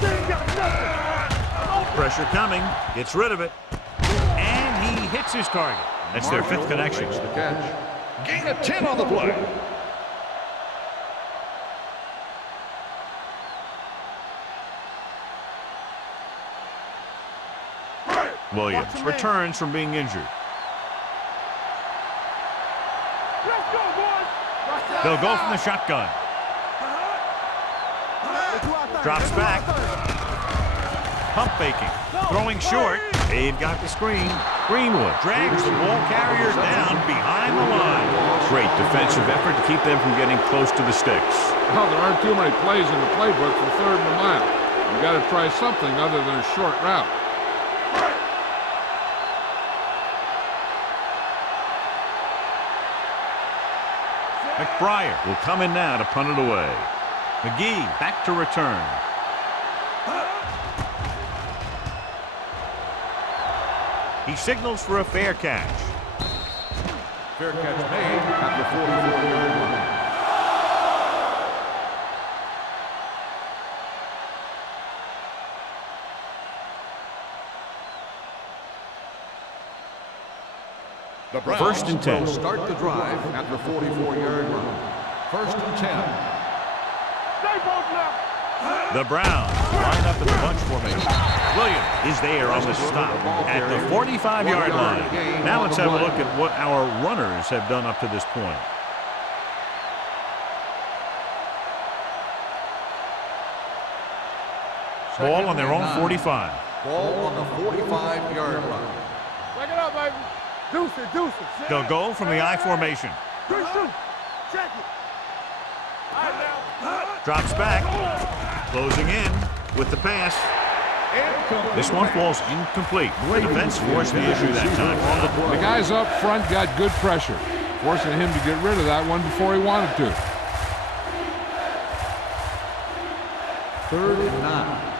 They ain't got nothing. Pressure coming, gets rid of it, and he hits his target. That's their 5th connection. The catch. Gain of 10 on the play. Williams returns from being injured. Let's go, boys. They'll go from the shotgun. Drops back. Pump faking. Throwing short. They've got the screen. Greenwood drags the ball carrier down behind the line. Great defensive effort to keep them from getting close to the sticks. Well, there aren't too many plays in the playbook for 3rd and a mile. You got to try something other than a short route. McBriar will come in now to punt it away. McGee back to return. He signals for a fair catch. Fair catch made at the 44-yard line. The Browns First and 10. will start the drive at the 44-yard line. First and 10. Stay both left. The Browns line up in the bunch formation. Williams is there on the stop at the 45-yard line. Now let's have a look at what our runners have done up to this point. Ball on their own 45. Ball on the 45-yard line. Back it up, baby. Deuce it. They'll go from the I formation. Good shoot. Check it. All right, now. Drops back. Closing in with the pass. This one falls incomplete. The defense forced the issue that time. The guys up front got good pressure, forcing him to get rid of that one before he wanted to. 3rd and 9.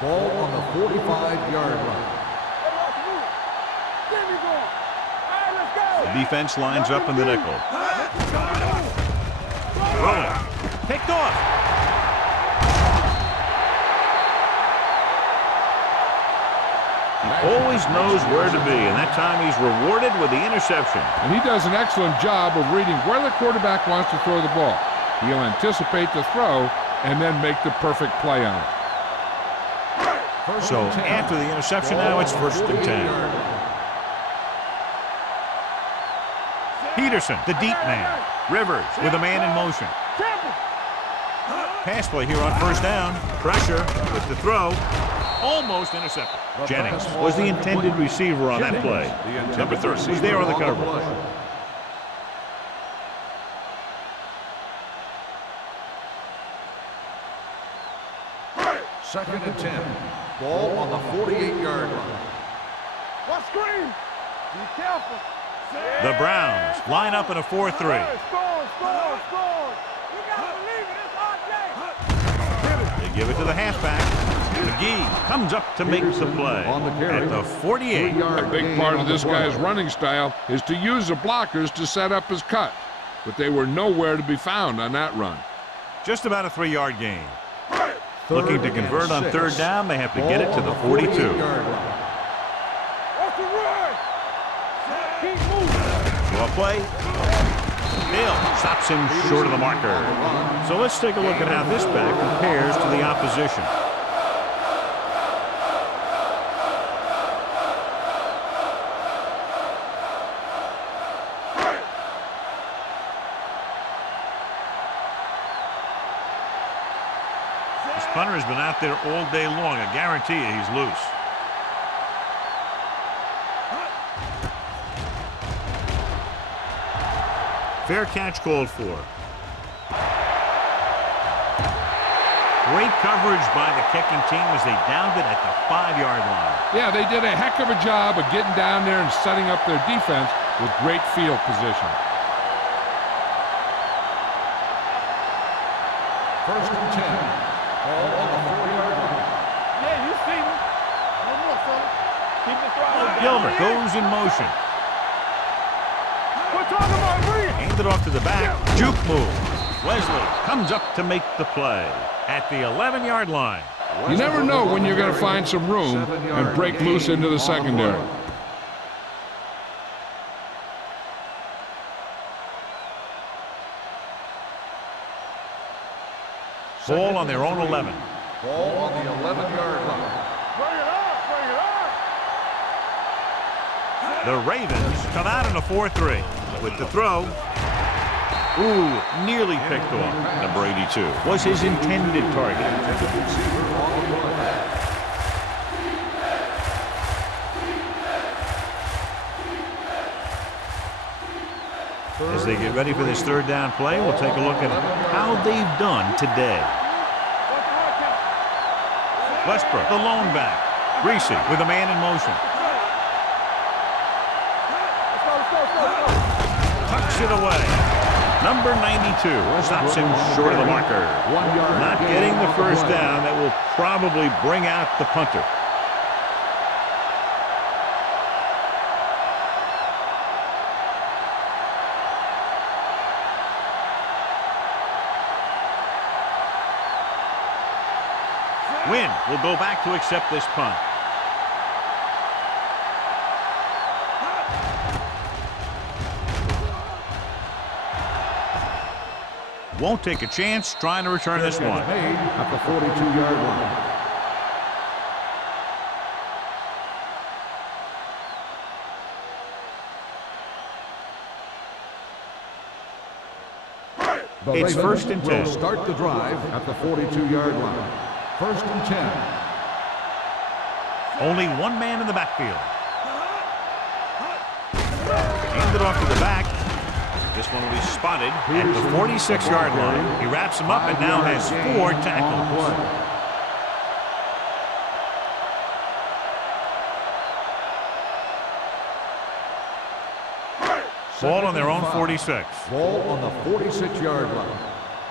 Ball on the 45-yard line. There we go. All right, let's go. The defense lines up in the nickel. Rolling. Picked off. He always knows where to be, and that time he's rewarded with the interception. And he does an excellent job of reading where the quarterback wants to throw the ball. He'll anticipate the throw and then make the perfect play on it. So after the interception, now it's 1st and 10. Peterson, the deep man. Rivers with a man in motion. Pass play here on 1st down. Pressure with the throw. Almost intercepted. Jennings was the intended receiver on that play. Number 30 was there on the coverage. 2nd and 10. Ball on the 48-yard line. What screen? Be careful. The Browns line up in a 4-3. Score. You gotta believe it. It's RJ. They give it to the halfback. McGee comes up to make the play at the 48. A big part of this guy's running style is to use the blockers to set up his cut, but they were nowhere to be found on that run. Just about a 3-yard gain. Looking to convert on 3rd down, they have to get it to the 42. What's the run? Keep moving. Well, play. Bill stops him short of the marker. So let's take a look at how this back compares to the opposition. This punter has been out there all day long. I guarantee you he's loose. Fair catch called for. Great coverage by the kicking team as they downed it at the 5-yard line. Yeah, they did a heck of a job of getting down there and setting up their defense with great field position. 1st and 10. Ball on the 4-yard line. Yeah, you see me. No more, fella. Keep the throttle down. Gilbert goes in motion. We're talking about real. Handed off to the back. Juke move. Wesley comes up to make the play at the 11-yard line. You never know when you're going to find some room and break loose into the secondary. Ball on their own 11. Ball on the 11-yard line. Bring it up. The Ravens come out in a 4-3 with the throw. Ooh, nearly picked off. Number 82 was his intended target. As they get ready for this 3rd down play, we'll take a look at how they've done today. Westbrook, the lone back. Greasy with a man in motion. Tucks it away. Number 92 stops him short of the marker. Not getting the 1st down. That will probably bring out the punter. Wynn will go back to accept this punt. won't take a chance trying to return this one. Made at the 42-yard line. The It's Ravens 1st and will 10. start the drive at the 42-yard line. 1st and 10. Only one man in the backfield. Handed off to the back. This one will be spotted at the 46-yard line. He wraps him up and now has 4 tackles. Ball on their own 46. Ball on the 46-yard line.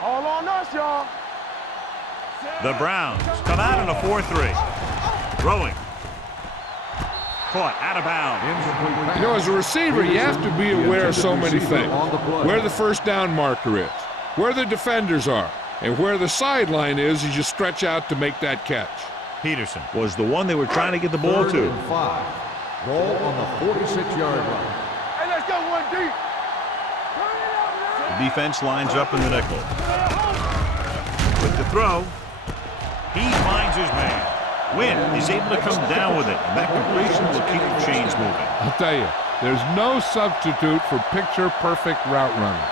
All on us, y'all. The Browns come out in a 4-3. Throwing. Caught out of bounds. You know, as a receiver, you have to be aware of so many things. Where the first down marker is, where the defenders are, and where the sideline is as you stretch out to make that catch. Peterson was the one they were trying to get the ball 3rd to. and 5. Ball on the 46-yard line. Hey, let's go one deep. The defense lines up in the nickel. With the throw, he finds his man. Wynn is able to come down with it, and that completion will keep the chains moving. I'll tell you, there's no substitute for picture-perfect route running.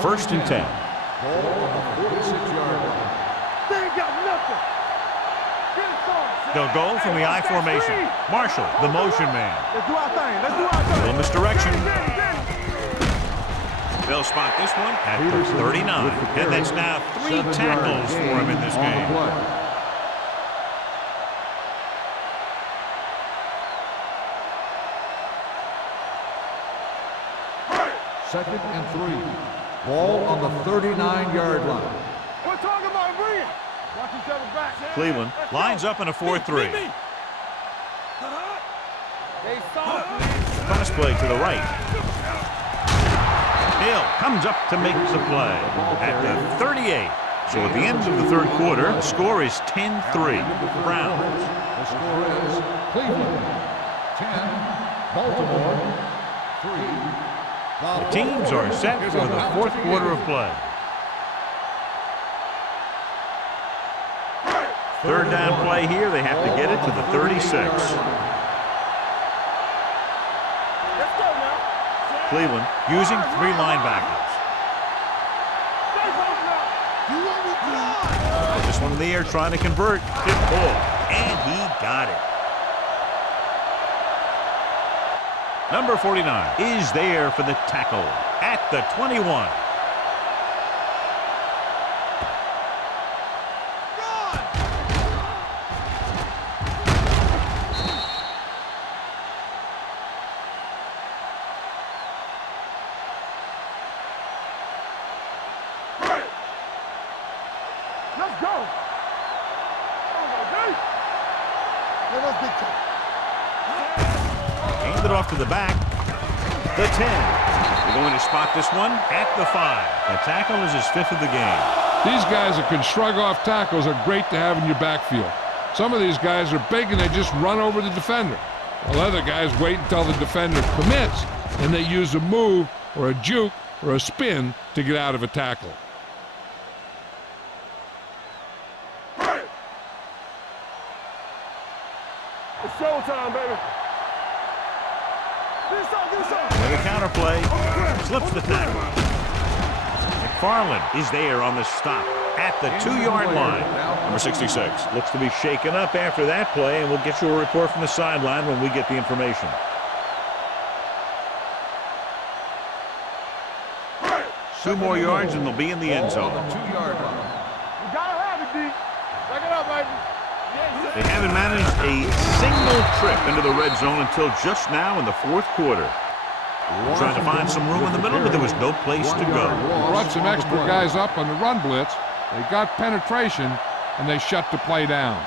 1st and 10. Ball on the 46-yard line. They ain't got nothing. Get it on. They'll go from the I formation. Marshall, the motion man. Let's do our thing. Let's do our thing. Little misdirection. Get it. They'll spot this one at the 39. And that's now 3 tackles for him in this game. 2nd and 3. Ball on the 39-yard line. We're talking about bringing. Watch each other back. Cleveland lines up in a 4-3. They soft. Cross play to the right. Hill comes up to make the play at the 38. So at the end of the 3rd quarter, the score is 10-3. Browns. The score is Cleveland 10, Baltimore 3. The teams are set for the 4th quarter of play. 3rd down play here. They have to get it to the 36. Cleveland using 3 linebackers. Put this one in the air, trying to convert. Tip ball, and he got it. Number 49 is there for the tackle at the 21. Let's go. Handed off to the back. The 10. They're going to spot this one at the 5. The tackle is his 5th of the game. These guys that can shrug off tackles are great to have in your backfield. Some of these guys are big and they just run over the defender, while other guys wait until the defender commits and they use a move or a juke or a spin to get out of a tackle. It's showtime, baby. With a counterplay, slips the tackle. McFarland is there on the stop at the 2-yard line. Number 66 looks to be shaken up after that play, and we'll get you a report from the sideline when we get the information. Two more yards and they'll be in the end zone. 2-yard line. You gotta have it, D. Back it up, baby. They haven't managed a single trip into the red zone until just now in the 4th quarter. Trying to find some room in the middle, but there was no place to go. Brought some extra guys up on the run blitz. They got penetration, and they shut the play down.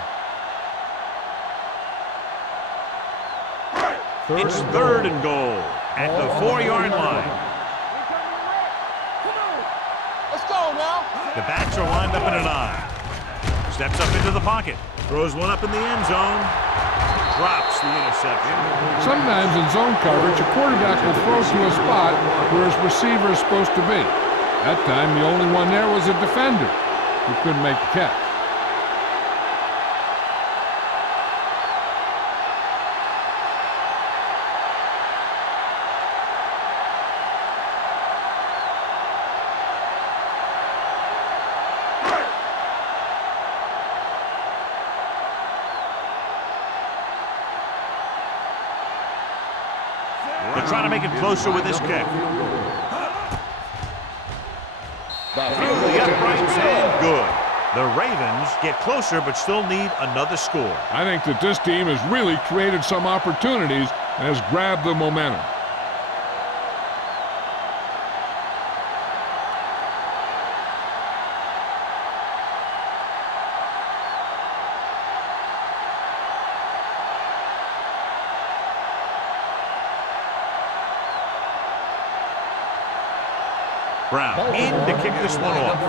It's 3rd and goal at the 4-yard line. Let's go now. The backs are lined up in an I. Steps up into the pocket. Throws one up in the end zone. drops the interception. Sometimes in zone coverage, a quarterback will throw to a spot where his receiver is supposed to be. That time, the only one there was a defender who couldn't make the catch. They're trying to make it closer with this kick. Through the uprights and good. The Ravens get closer but still need another score. I think that this team has really created some opportunities and has grabbed the momentum. Brown in to kick this one off.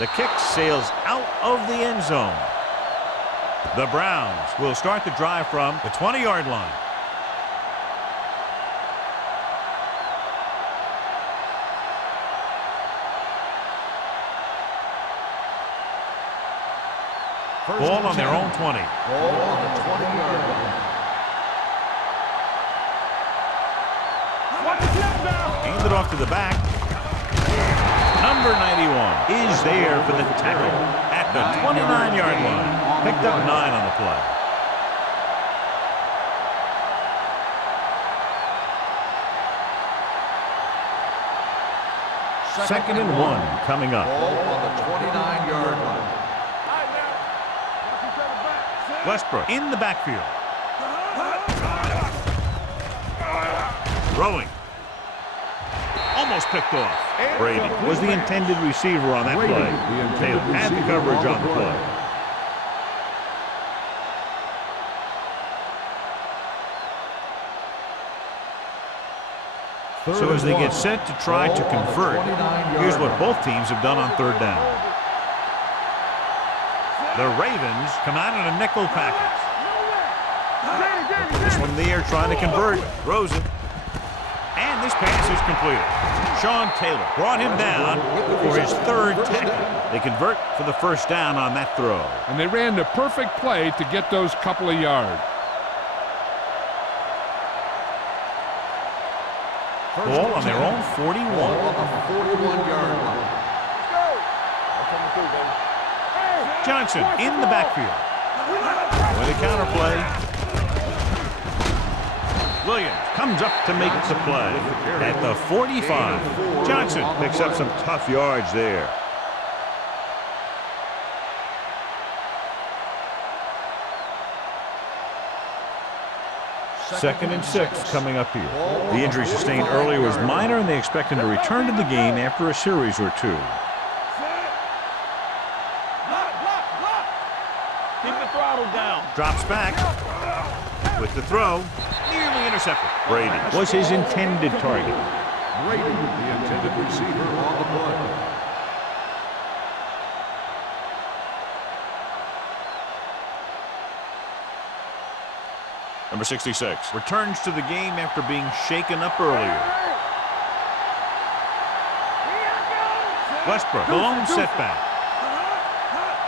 The kick sails out of the end zone. The Browns will start the drive from the 20-yard line. Ball on their own 20. Ball on the 20-yard line. Handed off to the back. Number 91 is there for the tackle at the 29-yard line. Picked up 9 on the play. Second and 1 coming up. Ball on the 29-yard line. Westbrook in the backfield. Throwing. Almost picked off. Brady was the intended receiver on that play. Taylor had the coverage on the play. So as they get set to try to convert, here's what both teams have done on third down. The Ravens come out in a nickel package. This one in the air trying to convert. Throws it. And this pass is completed. Sean Taylor brought him down for his third tackle. They convert for the first down on that throw. And they ran the perfect play to get those couple of yards. Ball on their own 41. Ball on the 41-yard line. Johnson in the backfield. With a counterplay. Williams comes up to make the play at the 45. Johnson picks up some tough yards there. Second and 6 coming up here. The injury sustained earlier was minor, and they expect him to return to the game after a series or two. Keep the throttle down. Drops back with the throw. Nearly intercepted. Brady was his intended target. Brady, the intended receiver on the play. Number 66 returns to the game after being shaken up earlier. Westbrook, the lone setback.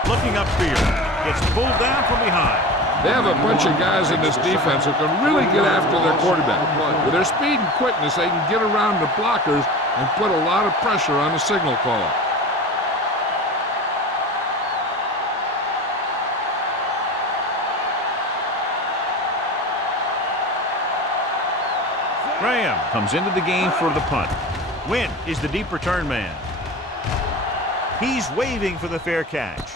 Looking upfield. Gets pulled down from behind. They have a bunch of guys in this defense who can really get after their quarterback. With their speed and quickness, they can get around the blockers and put a lot of pressure on the signal caller. Graham comes into the game for the punt. Wynn is the deep return man. He's waving for the fair catch.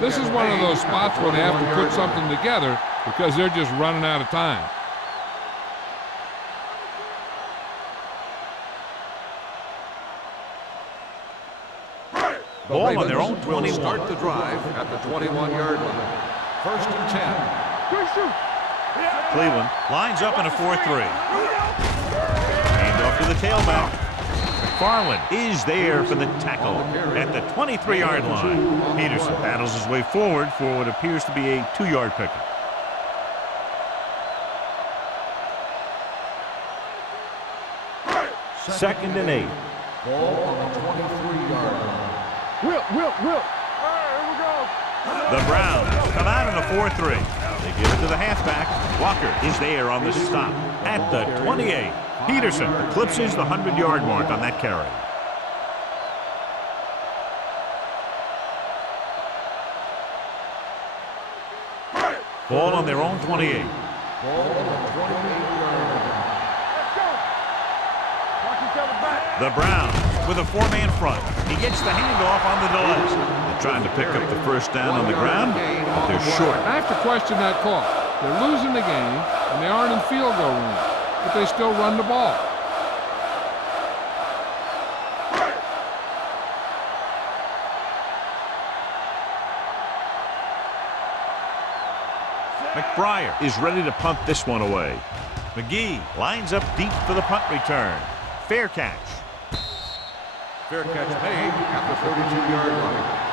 This is one of those spots where they have to put something together because they're just running out of time. Ball on their own 21. Start the drive at the 21-yard line. First and 10. Cleveland lines up in a 4-3. Hand off to the tailback. McFarland is there for the tackle at the 23-yard line. Peterson battles his way forward for what appears to be a 2-yard pickup. Second and 8. Ball on the 23-yard line. Whip. All right, here we go. The Browns come out in a 4-3. They give it to the halfback. Walker is there on the stop at the 28. Peterson eclipses the 100-yard mark on that carry. Ball on their own 28. Ball on the 28-yard line. Let's go. Watch each other back. The Browns with a 4-man front. He gets the handoff on the delay. They're trying to pick up the first down on the ground, but they're short. I have to question that call. They're losing the game, and they aren't in field goal range, but they still run the ball. McBriar is ready to punt this one away. McGee lines up deep for the punt return. Fair catch. Fair catch made at the 32-yard line.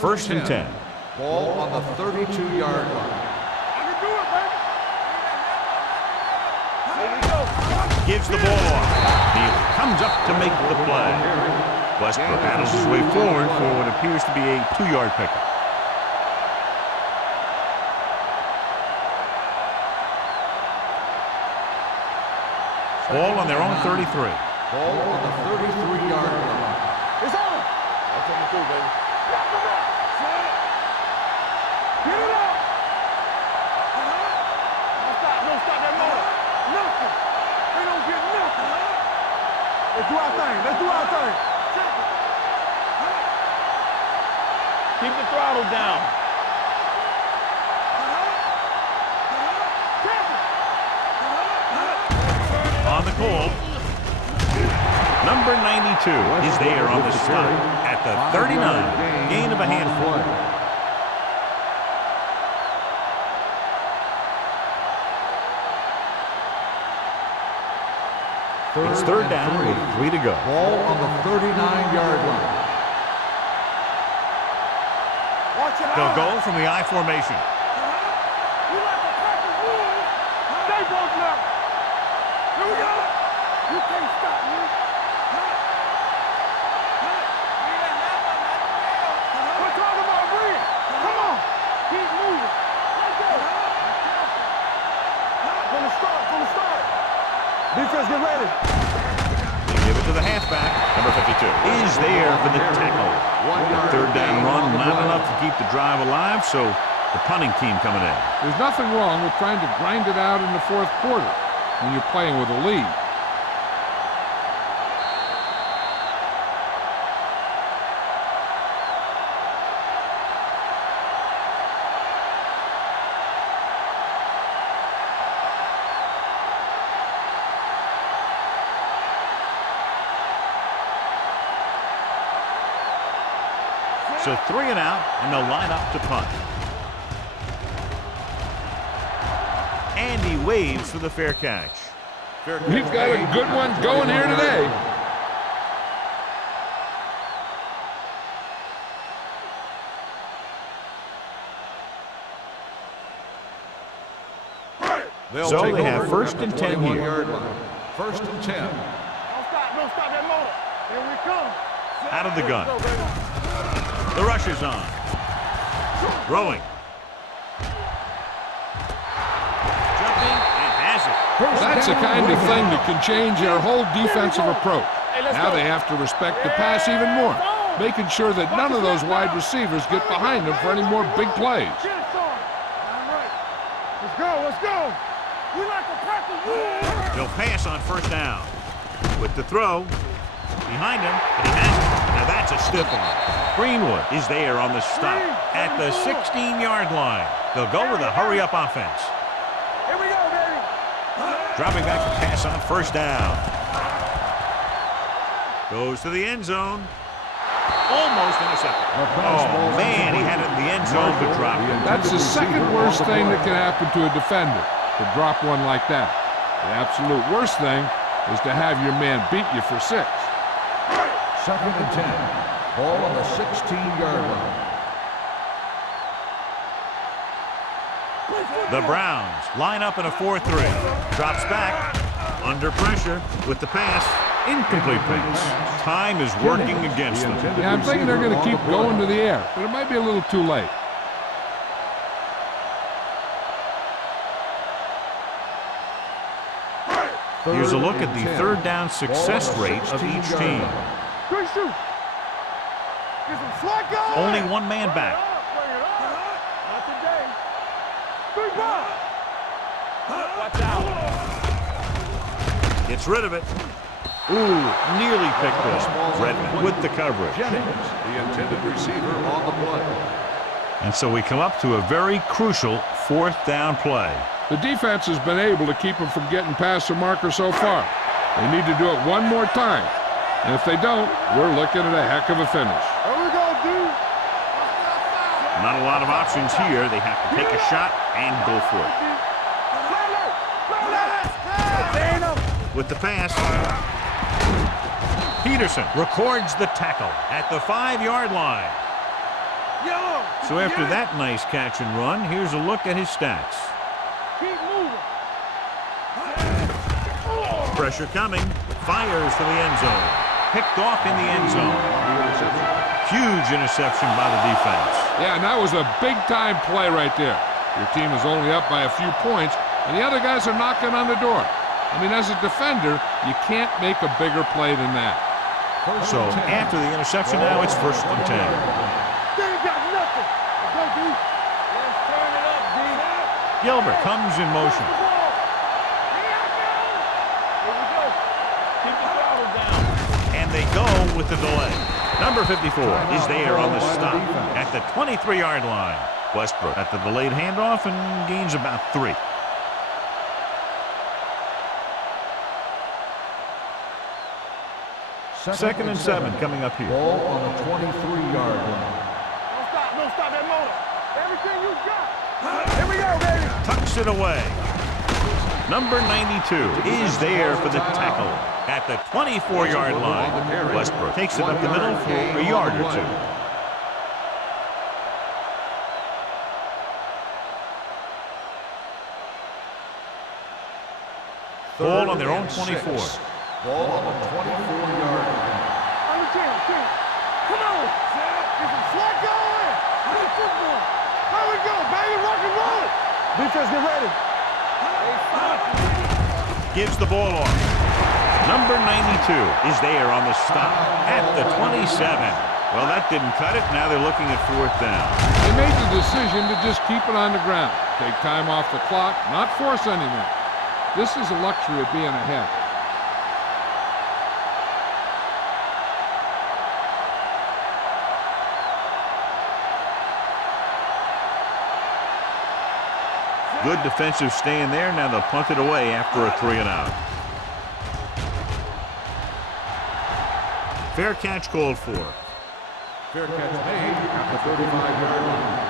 First and 10. Ball on the 32-yard line. I can do it, baby. There we go. Gives the ball off. Neal comes up to make the play. Westbrook battles his way forward for what appears to be a 2-yard pickup. Ball on their own 33. Ball on the 33-yard line. It's on. I'll take it through, baby. Lock him up. Get it up. Don't stop that motor. Nothing. They don't get nothing. Let's do our thing. Keep the throttle down. On the call, number 92 is there on the stop at the 39. Gain of a handful. It's third down with 3 to go. Ball on the 39-yard line. Watch it They'll out. go from the I formation. We like a pack of wolves. Stay broken up. Here we go. You can't stop me. We're talking about Reed. Come on. Keep moving. Right there. From the start. Defense, get ready. They give it to the halfback. Number 52 is there for the tackle. Third down run, not enough to keep the drive alive, so the punting team coming in. There's nothing wrong with trying to grind it out in the fourth quarter when you're playing with a lead. So 3 and out, and they'll line up to punt. And he waves for the fair catch. We've got a good one going here today. So they have first and 10 here. First and 10. Don't stop that motor. Here we come. Out of the gun. The rush is on. Throwing. Jumping and has it. That's the kind of thing that can change their whole defensive approach. Now they have to respect the pass even more, making sure that none of those wide receivers get behind them for any more big plays. Get it, son. All right. Let's go. We like a pack of wolves. He'll pass on first down. With the throw. Behind him, and he has it. Now that's a stiff one. Greenwood is there on the stop at the 16-yard line. They'll go with a hurry-up offense. Here we go, baby. Dropping back to pass on first down. Goes to the end zone. Almost intercepted. Oh, man, he had it in the end zone to drop it. That's the second worst thing that can happen to a defender, to drop one like that. The absolute worst thing is to have your man beat you for 6. 2nd and 10. Ball on the 16-yard line. The Browns line up in a 4-3. Drops back. Under pressure with the pass. Incomplete pass. Time is working against them. Yeah, I'm thinking they're going to keep going to the air, but it might be a little too late. Here's a look at the third down success rate of each team. Good shoot. Get some slack going. Only one man back. Bring it on. Not today. 3 ball. Watch out. Gets rid of it. Ooh, nearly picked off. Redmond with the coverage. Jennings, the intended receiver on the play. And so we come up to a very crucial 4th down play. The defense has been able to keep them from getting past the marker so far. They need to do it one more time. And if they don't, we're looking at a heck of a finish. There we go, dude. Not a lot of options here. They have to take a shot and go for it. With the pass, Peterson records the tackle at the 5-yard line. So after that nice catch and run, here's a look at his stats. Keep moving. Pressure coming. Fires to the end zone. Picked off in the end zone. Huge interception by the defense. Yeah, and that was a big-time play right there. Your team is only up by a few points, and the other guys are knocking on the door. I mean, as a defender, you can't make a bigger play than that. So after the interception now, it's 1st and 10. They ain't got nothing. Let's go, dude. Let's turn it up, D. Gilbert comes in motion. Here we go. Keep the throttle down. And they go with the delay. Number 54 is there on the stop at the 23-yard line. Westbrook at the delayed handoff and gains about 3. Second and 7 coming up here. Ball on the 23-yard line. Don't stop that motor. Everything you got. Here we go, baby. Tucks it away. Number 92 is there for the tackle at the 24-yard line. Westbrook takes it up the middle for a yard or 2. Ball on their own 24. Ball on the 24-yard line. On the 10. Come on. Get some slack going. Good football. There we go, baby. Rock and roll. Defense, get ready. Gives the ball off. Number 92 is there on the stop at the 27. Well, that didn't cut it. Now they're looking at 4th down. They made the decision to just keep it on the ground. Take time off the clock, not force anything. This is a luxury of being ahead. Good defensive stand there. Now they'll punt it away after a 3-and-out. Fair catch called for. Fair catch made at the 35-yard line.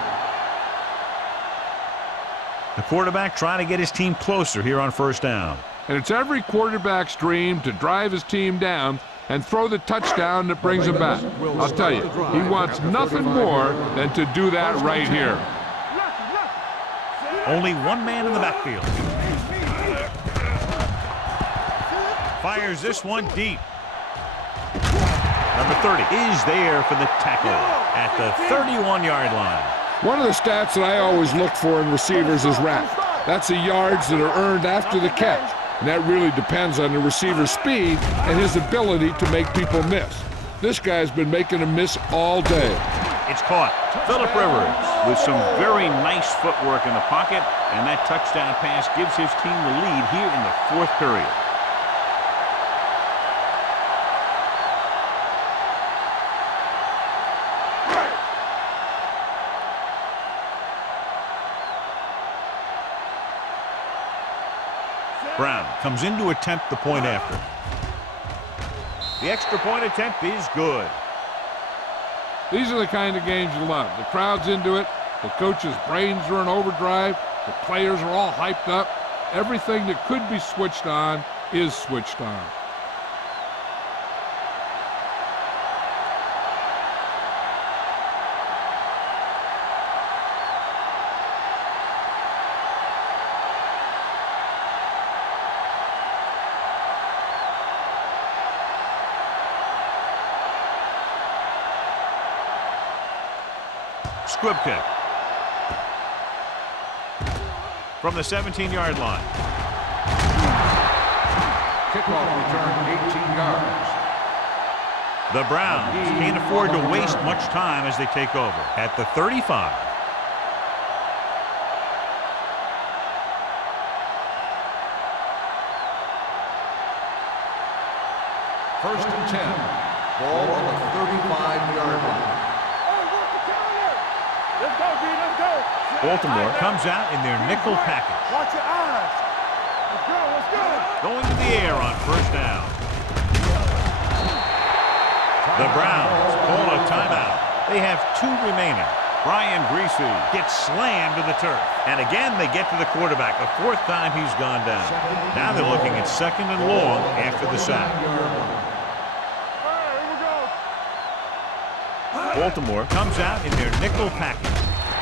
The quarterback trying to get his team closer here on 1st down. And it's every quarterback's dream to drive his team down and throw the touchdown that brings him back. I'll tell you, he wants nothing more than to do that right here. Only one man in the backfield. Fires this one deep. Number 30 is there for the tackle at the 31-yard line. One of the stats that I always look for in receivers is RAP. That's the yards that are earned after the catch. And that really depends on the receiver's speed and his ability to make people miss. This guy's been making them miss all day. It's caught. Phillip Rivers with some very nice footwork in the pocket, and that touchdown pass gives his team the lead here in the 4th period. Brown comes in to attempt the point after. The extra point attempt is good. These are the kind of games you love. The crowd's into it. The coach's brains are in overdrive. The players are all hyped up. Everything that could be switched on is switched on. Squib kick. From the 17-yard line. Kickoff return 18 yards. The Browns can't afford to waste much time as they take over at the 35. First and 10. Ball on the 35-yard line. Let's go, D, let's go. Baltimore comes out in their nickel package. Watch your eyes. Let's go, let's go. Going to the air on first down. The Browns call a timeout. They have 2 remaining. Brian Greasy gets slammed to the turf. And again, they get to the quarterback. The 4th time he's gone down. Now they're looking at 2nd and long after the sack. Baltimore comes out in their nickel package.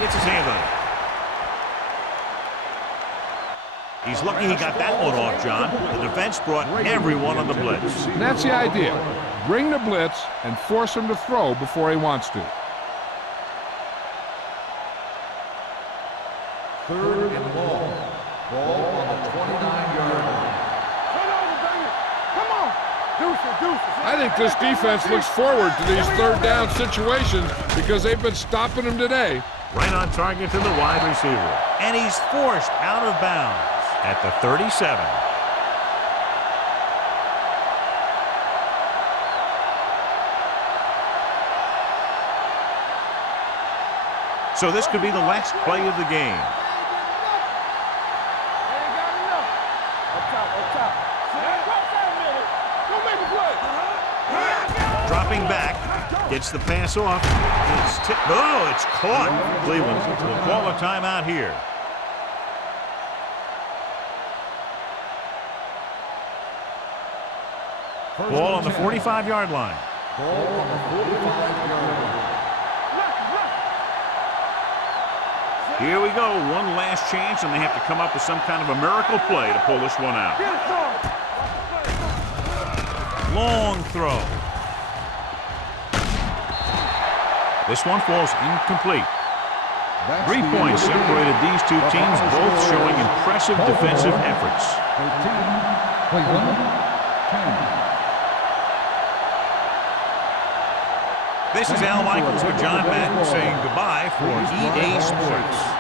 Gets his hand on it. He's lucky he got that one off, John. The defense brought everyone on the blitz. And that's the idea. Bring the blitz and force him to throw before he wants to. Third and long. Ball on the 29-yard line. Come on. Deuces. I think this defense looks forward to these third down situations because they've been stopping them today. Right on target to the wide receiver. And he's forced out of bounds at the 37. So this could be the last play of the game. Dropping back, gets the pass off. It's caught. Cleveland will call a timeout here. Ball on the 45-yard line. Ball on the 45-yard line. Here we go. One last chance, and they have to come up with some kind of a miracle play to pull this one out. Long throw. This one falls incomplete. 3 points separated these two teams, both showing impressive defensive efforts. 13, Cleveland, 10. This is Al Michaels with John Madden saying goodbye for EA Sports.